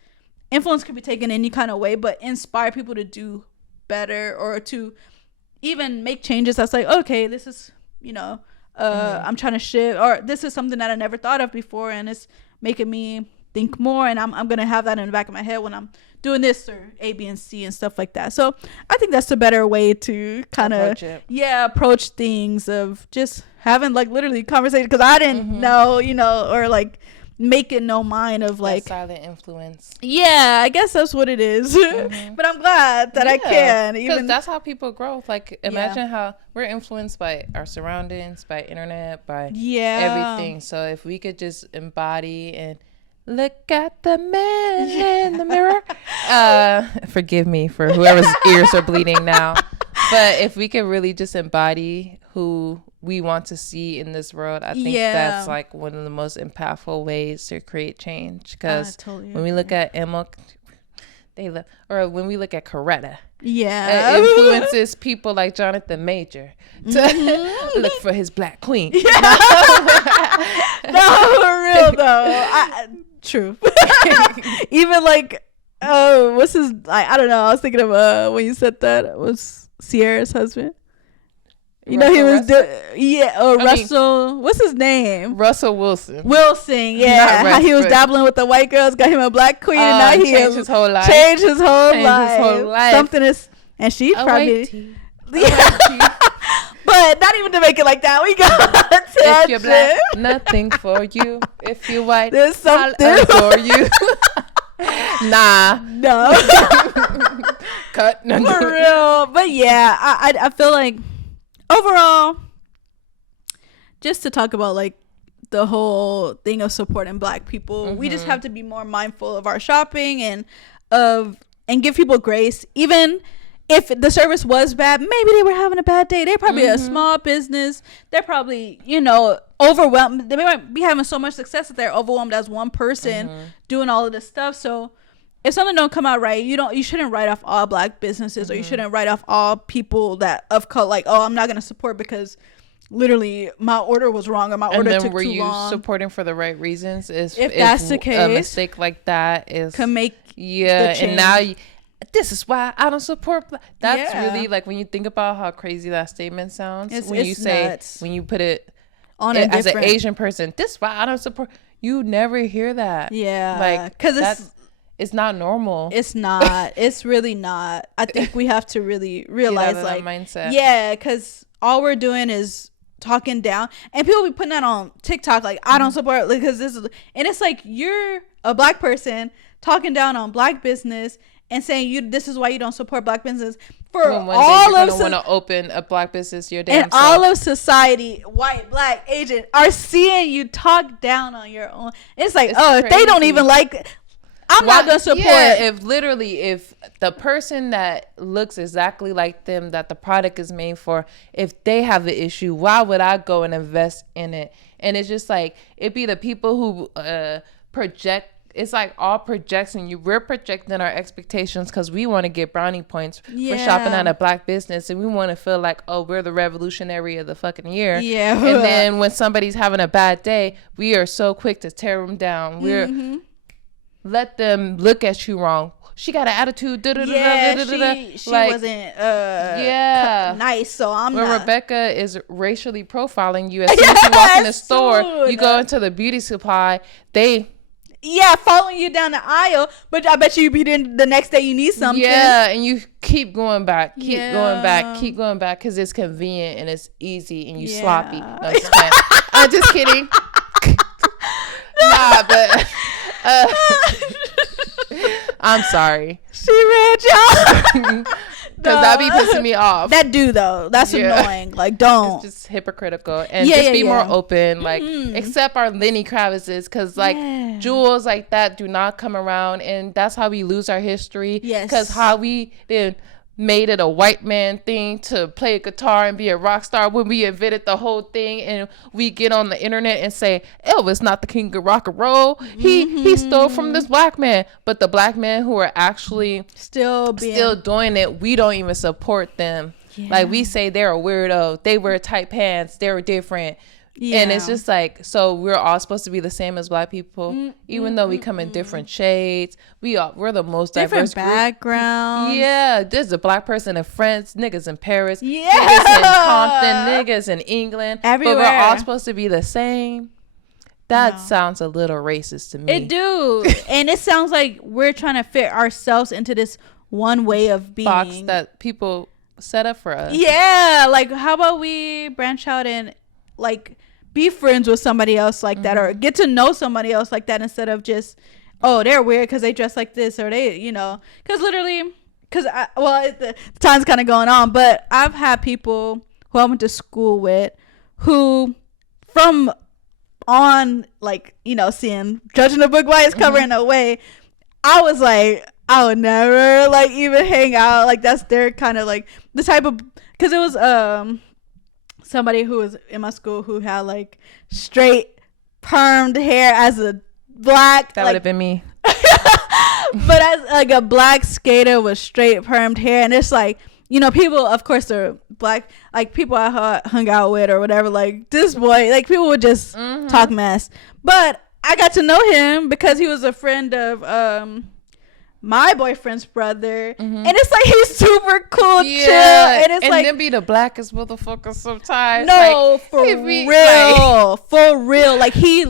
influence could be taken any kind of way, but inspire people to do better, or to even make changes that's like, okay, this is, you know, I'm trying to shift, or this is something that I never thought of before, and it's making me think more, and I'm gonna have that in the back of my head when I'm doing this, or A, B, and C and stuff like that. So I think that's a better way to kind of approach things, of just having like literally conversation, because I didn't know, you know, or like making no mind of like that silent influence. Yeah, I guess that's what it is. But I'm glad that I can, because that's how people grow. Like, imagine how we're influenced by our surroundings, by internet, by everything. So if we could just embody and look at the man in the mirror. Forgive me for whoever's ears are bleeding now. But if we could really just embody who we want to see in this world, I think that's like one of the most impactful ways to create change. Because when we look at Emma, or when we look at Coretta, it influences people like Jonathan Major to look for his black queen. No, for real though. True. Even like, what's his, I don't know, I was thinking of when you said that, was Sierra's husband. You know, he was Russell, what's his name? Russell Wilson, yeah. How he was dabbling with the white girls, got him a black queen, and now he changed his whole life. Something is, and she probably but not even to make it like that. We got if you're black, nothing for you. If you're white, there's something for you. Nah, no. Cut. For real. But yeah, I feel like overall, just to talk about like the whole thing of supporting black people, we just have to be more mindful of our shopping, and give people grace. Even if the service was bad, maybe they were having a bad day. They're probably a small business. They're probably, you know, overwhelmed. They might be having so much success that they're overwhelmed as one person doing all of this stuff. So if something don't come out right, you shouldn't write off all black businesses, or you shouldn't write off all people that of color. Like, oh, I'm not gonna support because literally my order was wrong, or my order took too long. Were you supporting for the right reasons? If that's the case, a mistake like that can make and now this is why I don't support that's really like, when you think about how crazy that statement sounds, when you say nuts. When you put it on as an Asian person, this is why I don't support, you never hear that. Like, because it's not normal. It's not. It's really not. I think we have to really realize, like, mindset. Because all we're doing is talking down, and people be putting that on TikTok, like, I don't support, because this is, and it's like, you're a black person talking down on black business and saying this is why you don't support black business. For all of want to open a black business, your damn and self. All of society, white, black, Asian, are seeing you talk down on your own. It's like, it's crazy. If they don't even like, I'm not gonna support. If the person that looks exactly like them, that the product is made for, if they have an issue, why would I go and invest in it? And it's just like, it be the people who project. It's like all projection. We're projecting our expectations because we want to get brownie points for shopping at a black business, and we want to feel like, oh, we're the revolutionary of the fucking year. Yeah. And then when somebody's having a bad day, we are so quick to tear them down. Let them look at you wrong. She got an attitude. She wasn't nice, so I'm not. When Rebecca is racially profiling you, as soon as you walk in the store, you go into the beauty supply, following you down the aisle, but I bet you be then the next day you need something. Yeah, and you keep going back, going back because it's convenient and it's easy and you sloppy. No, I'm just kidding. Nah, but I'm sorry. She ran, y'all. Because that be pissing me off. That do though. That's annoying. Like, don't. It's just hypocritical. And just be more open. Like, accept our Lenny Kravitzes. Because, like, jewels like that do not come around. And that's how we lose our history. Yes. Because how we then made it a white man thing to play a guitar and be a rock star when we invented the whole thing. And we get on the internet and say, Elvis not the king of rock and roll. He stole from this black man. But the black men who are actually still doing it, we don't even support them. Like, we say they're a weirdo, they wear tight pants, they're different. And it's just like, so we're all supposed to be the same as black people, even though we come in different shades. We're the most diverse different backgrounds. Yeah, there's a black person in France, niggas in Paris, niggas in Compton, niggas in England. Everywhere. But we're all supposed to be the same. That sounds a little racist to me. It do. And it sounds like we're trying to fit ourselves into this one way of being. Box that people set up for us. Yeah, like, how about we branch out and, like, be friends with somebody else like that, or get to know somebody else like that, instead of just, oh, they're weird because they dress like this, or they, because literally, the time's kind of going on, but I've had people who I went to school with who, from on, like, seeing, judging a book by its cover in a way, I was like, I would never, like, even hang out, like, that's their kind of, like, the type of, because it was somebody who was in my school who had, like, straight permed hair as a black. That would have been me. But as, like, a black skater with straight permed hair. And it's like, people, of course, are black, like, people I hung out with or whatever. Like, this boy, like, people would just talk mess. But I got to know him because he was a friend of my boyfriend's brother, and it's like he's super cool, chill, and it's like, then be the blackest motherfucker sometimes. No, like, for real, for real. Like, he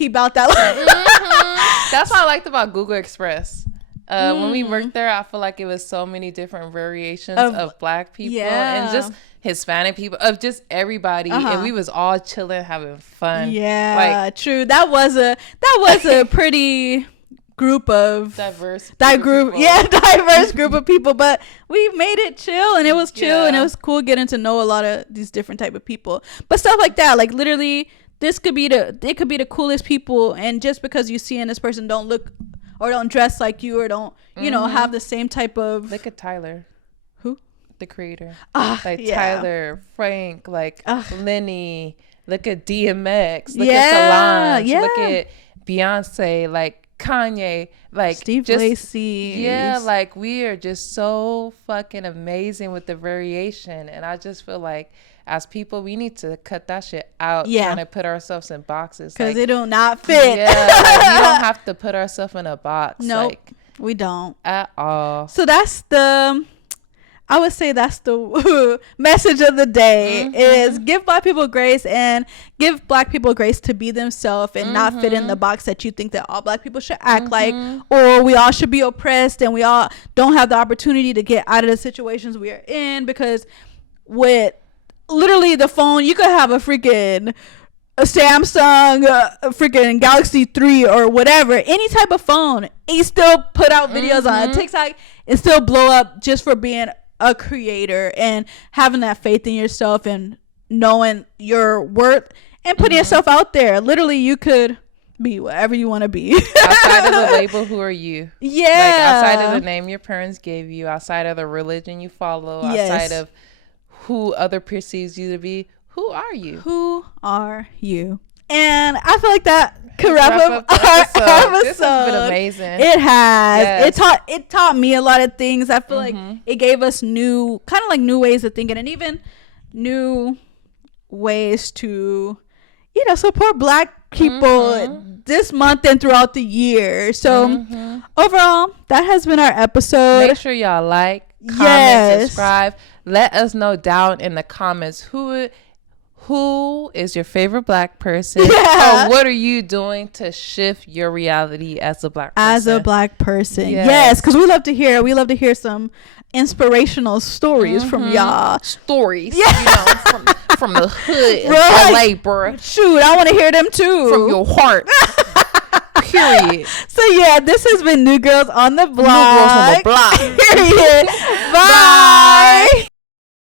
about that. That's what I liked about Google Express. When we worked there, I feel like it was so many different variations of black people and just Hispanic people, of just everybody, and we was all chilling, having fun. Yeah, like, true. That was a pretty group of diverse group of people, but we made it chill, and it was chill, and it was cool getting to know a lot of these different type of people. But stuff like that, like, literally, it could be the coolest people, and just because you see in this person don't look or don't dress like you, or don't have the same type of. Look at Tyler. Who? The creator. Tyler, Frank, like, Lenny. Look at DMX. Look at Solange. Look at Beyonce. Like, Kanye, like, Steve Lacy. Yeah, like, we are just so fucking amazing with the variation, and I just feel like as people we need to cut that shit out, trying to put ourselves in boxes, because it do not fit. Yeah, like, we don't have to put ourselves in a box. Nope, like, we don't at all. So I would say that's the message of the day, is give black people grace, and give black people grace to be themselves and not fit in the box that you think that all black people should act like, or we all should be oppressed and we all don't have the opportunity to get out of the situations we are in, because with literally the phone, you could have a freaking Samsung, a freaking Galaxy 3 or whatever, any type of phone, and you still put out videos on TikTok and still blow up just for being a creator and having that faith in yourself and knowing your worth and putting yourself out there. Literally, you could be whatever you want to be. Outside of the label, who are you? Yeah. Like, outside of the name your parents gave you, outside of the religion you follow, outside of who other perceives you to be, who are you? Who are you? And I feel like that could wrap up our episode. This has been amazing. It has. Yes. It taught me a lot of things. I feel like it gave us new ways of thinking, and even new ways to, support black people this month and throughout the year. So overall, that has been our episode. Make sure y'all like, comment, subscribe. Let us know down in the comments who is your favorite Black person? Yeah. Or what are you doing to shift your reality as a Black person? As a Black person. Yes, because we love to hear some inspirational stories from y'all. Stories. Yeah. You know, from the hood of LA, bro. Shoot, I want to hear them too. From your heart. Period. So yeah, this has been New Girls on the Block. New Girls on the Block. Period. Bye.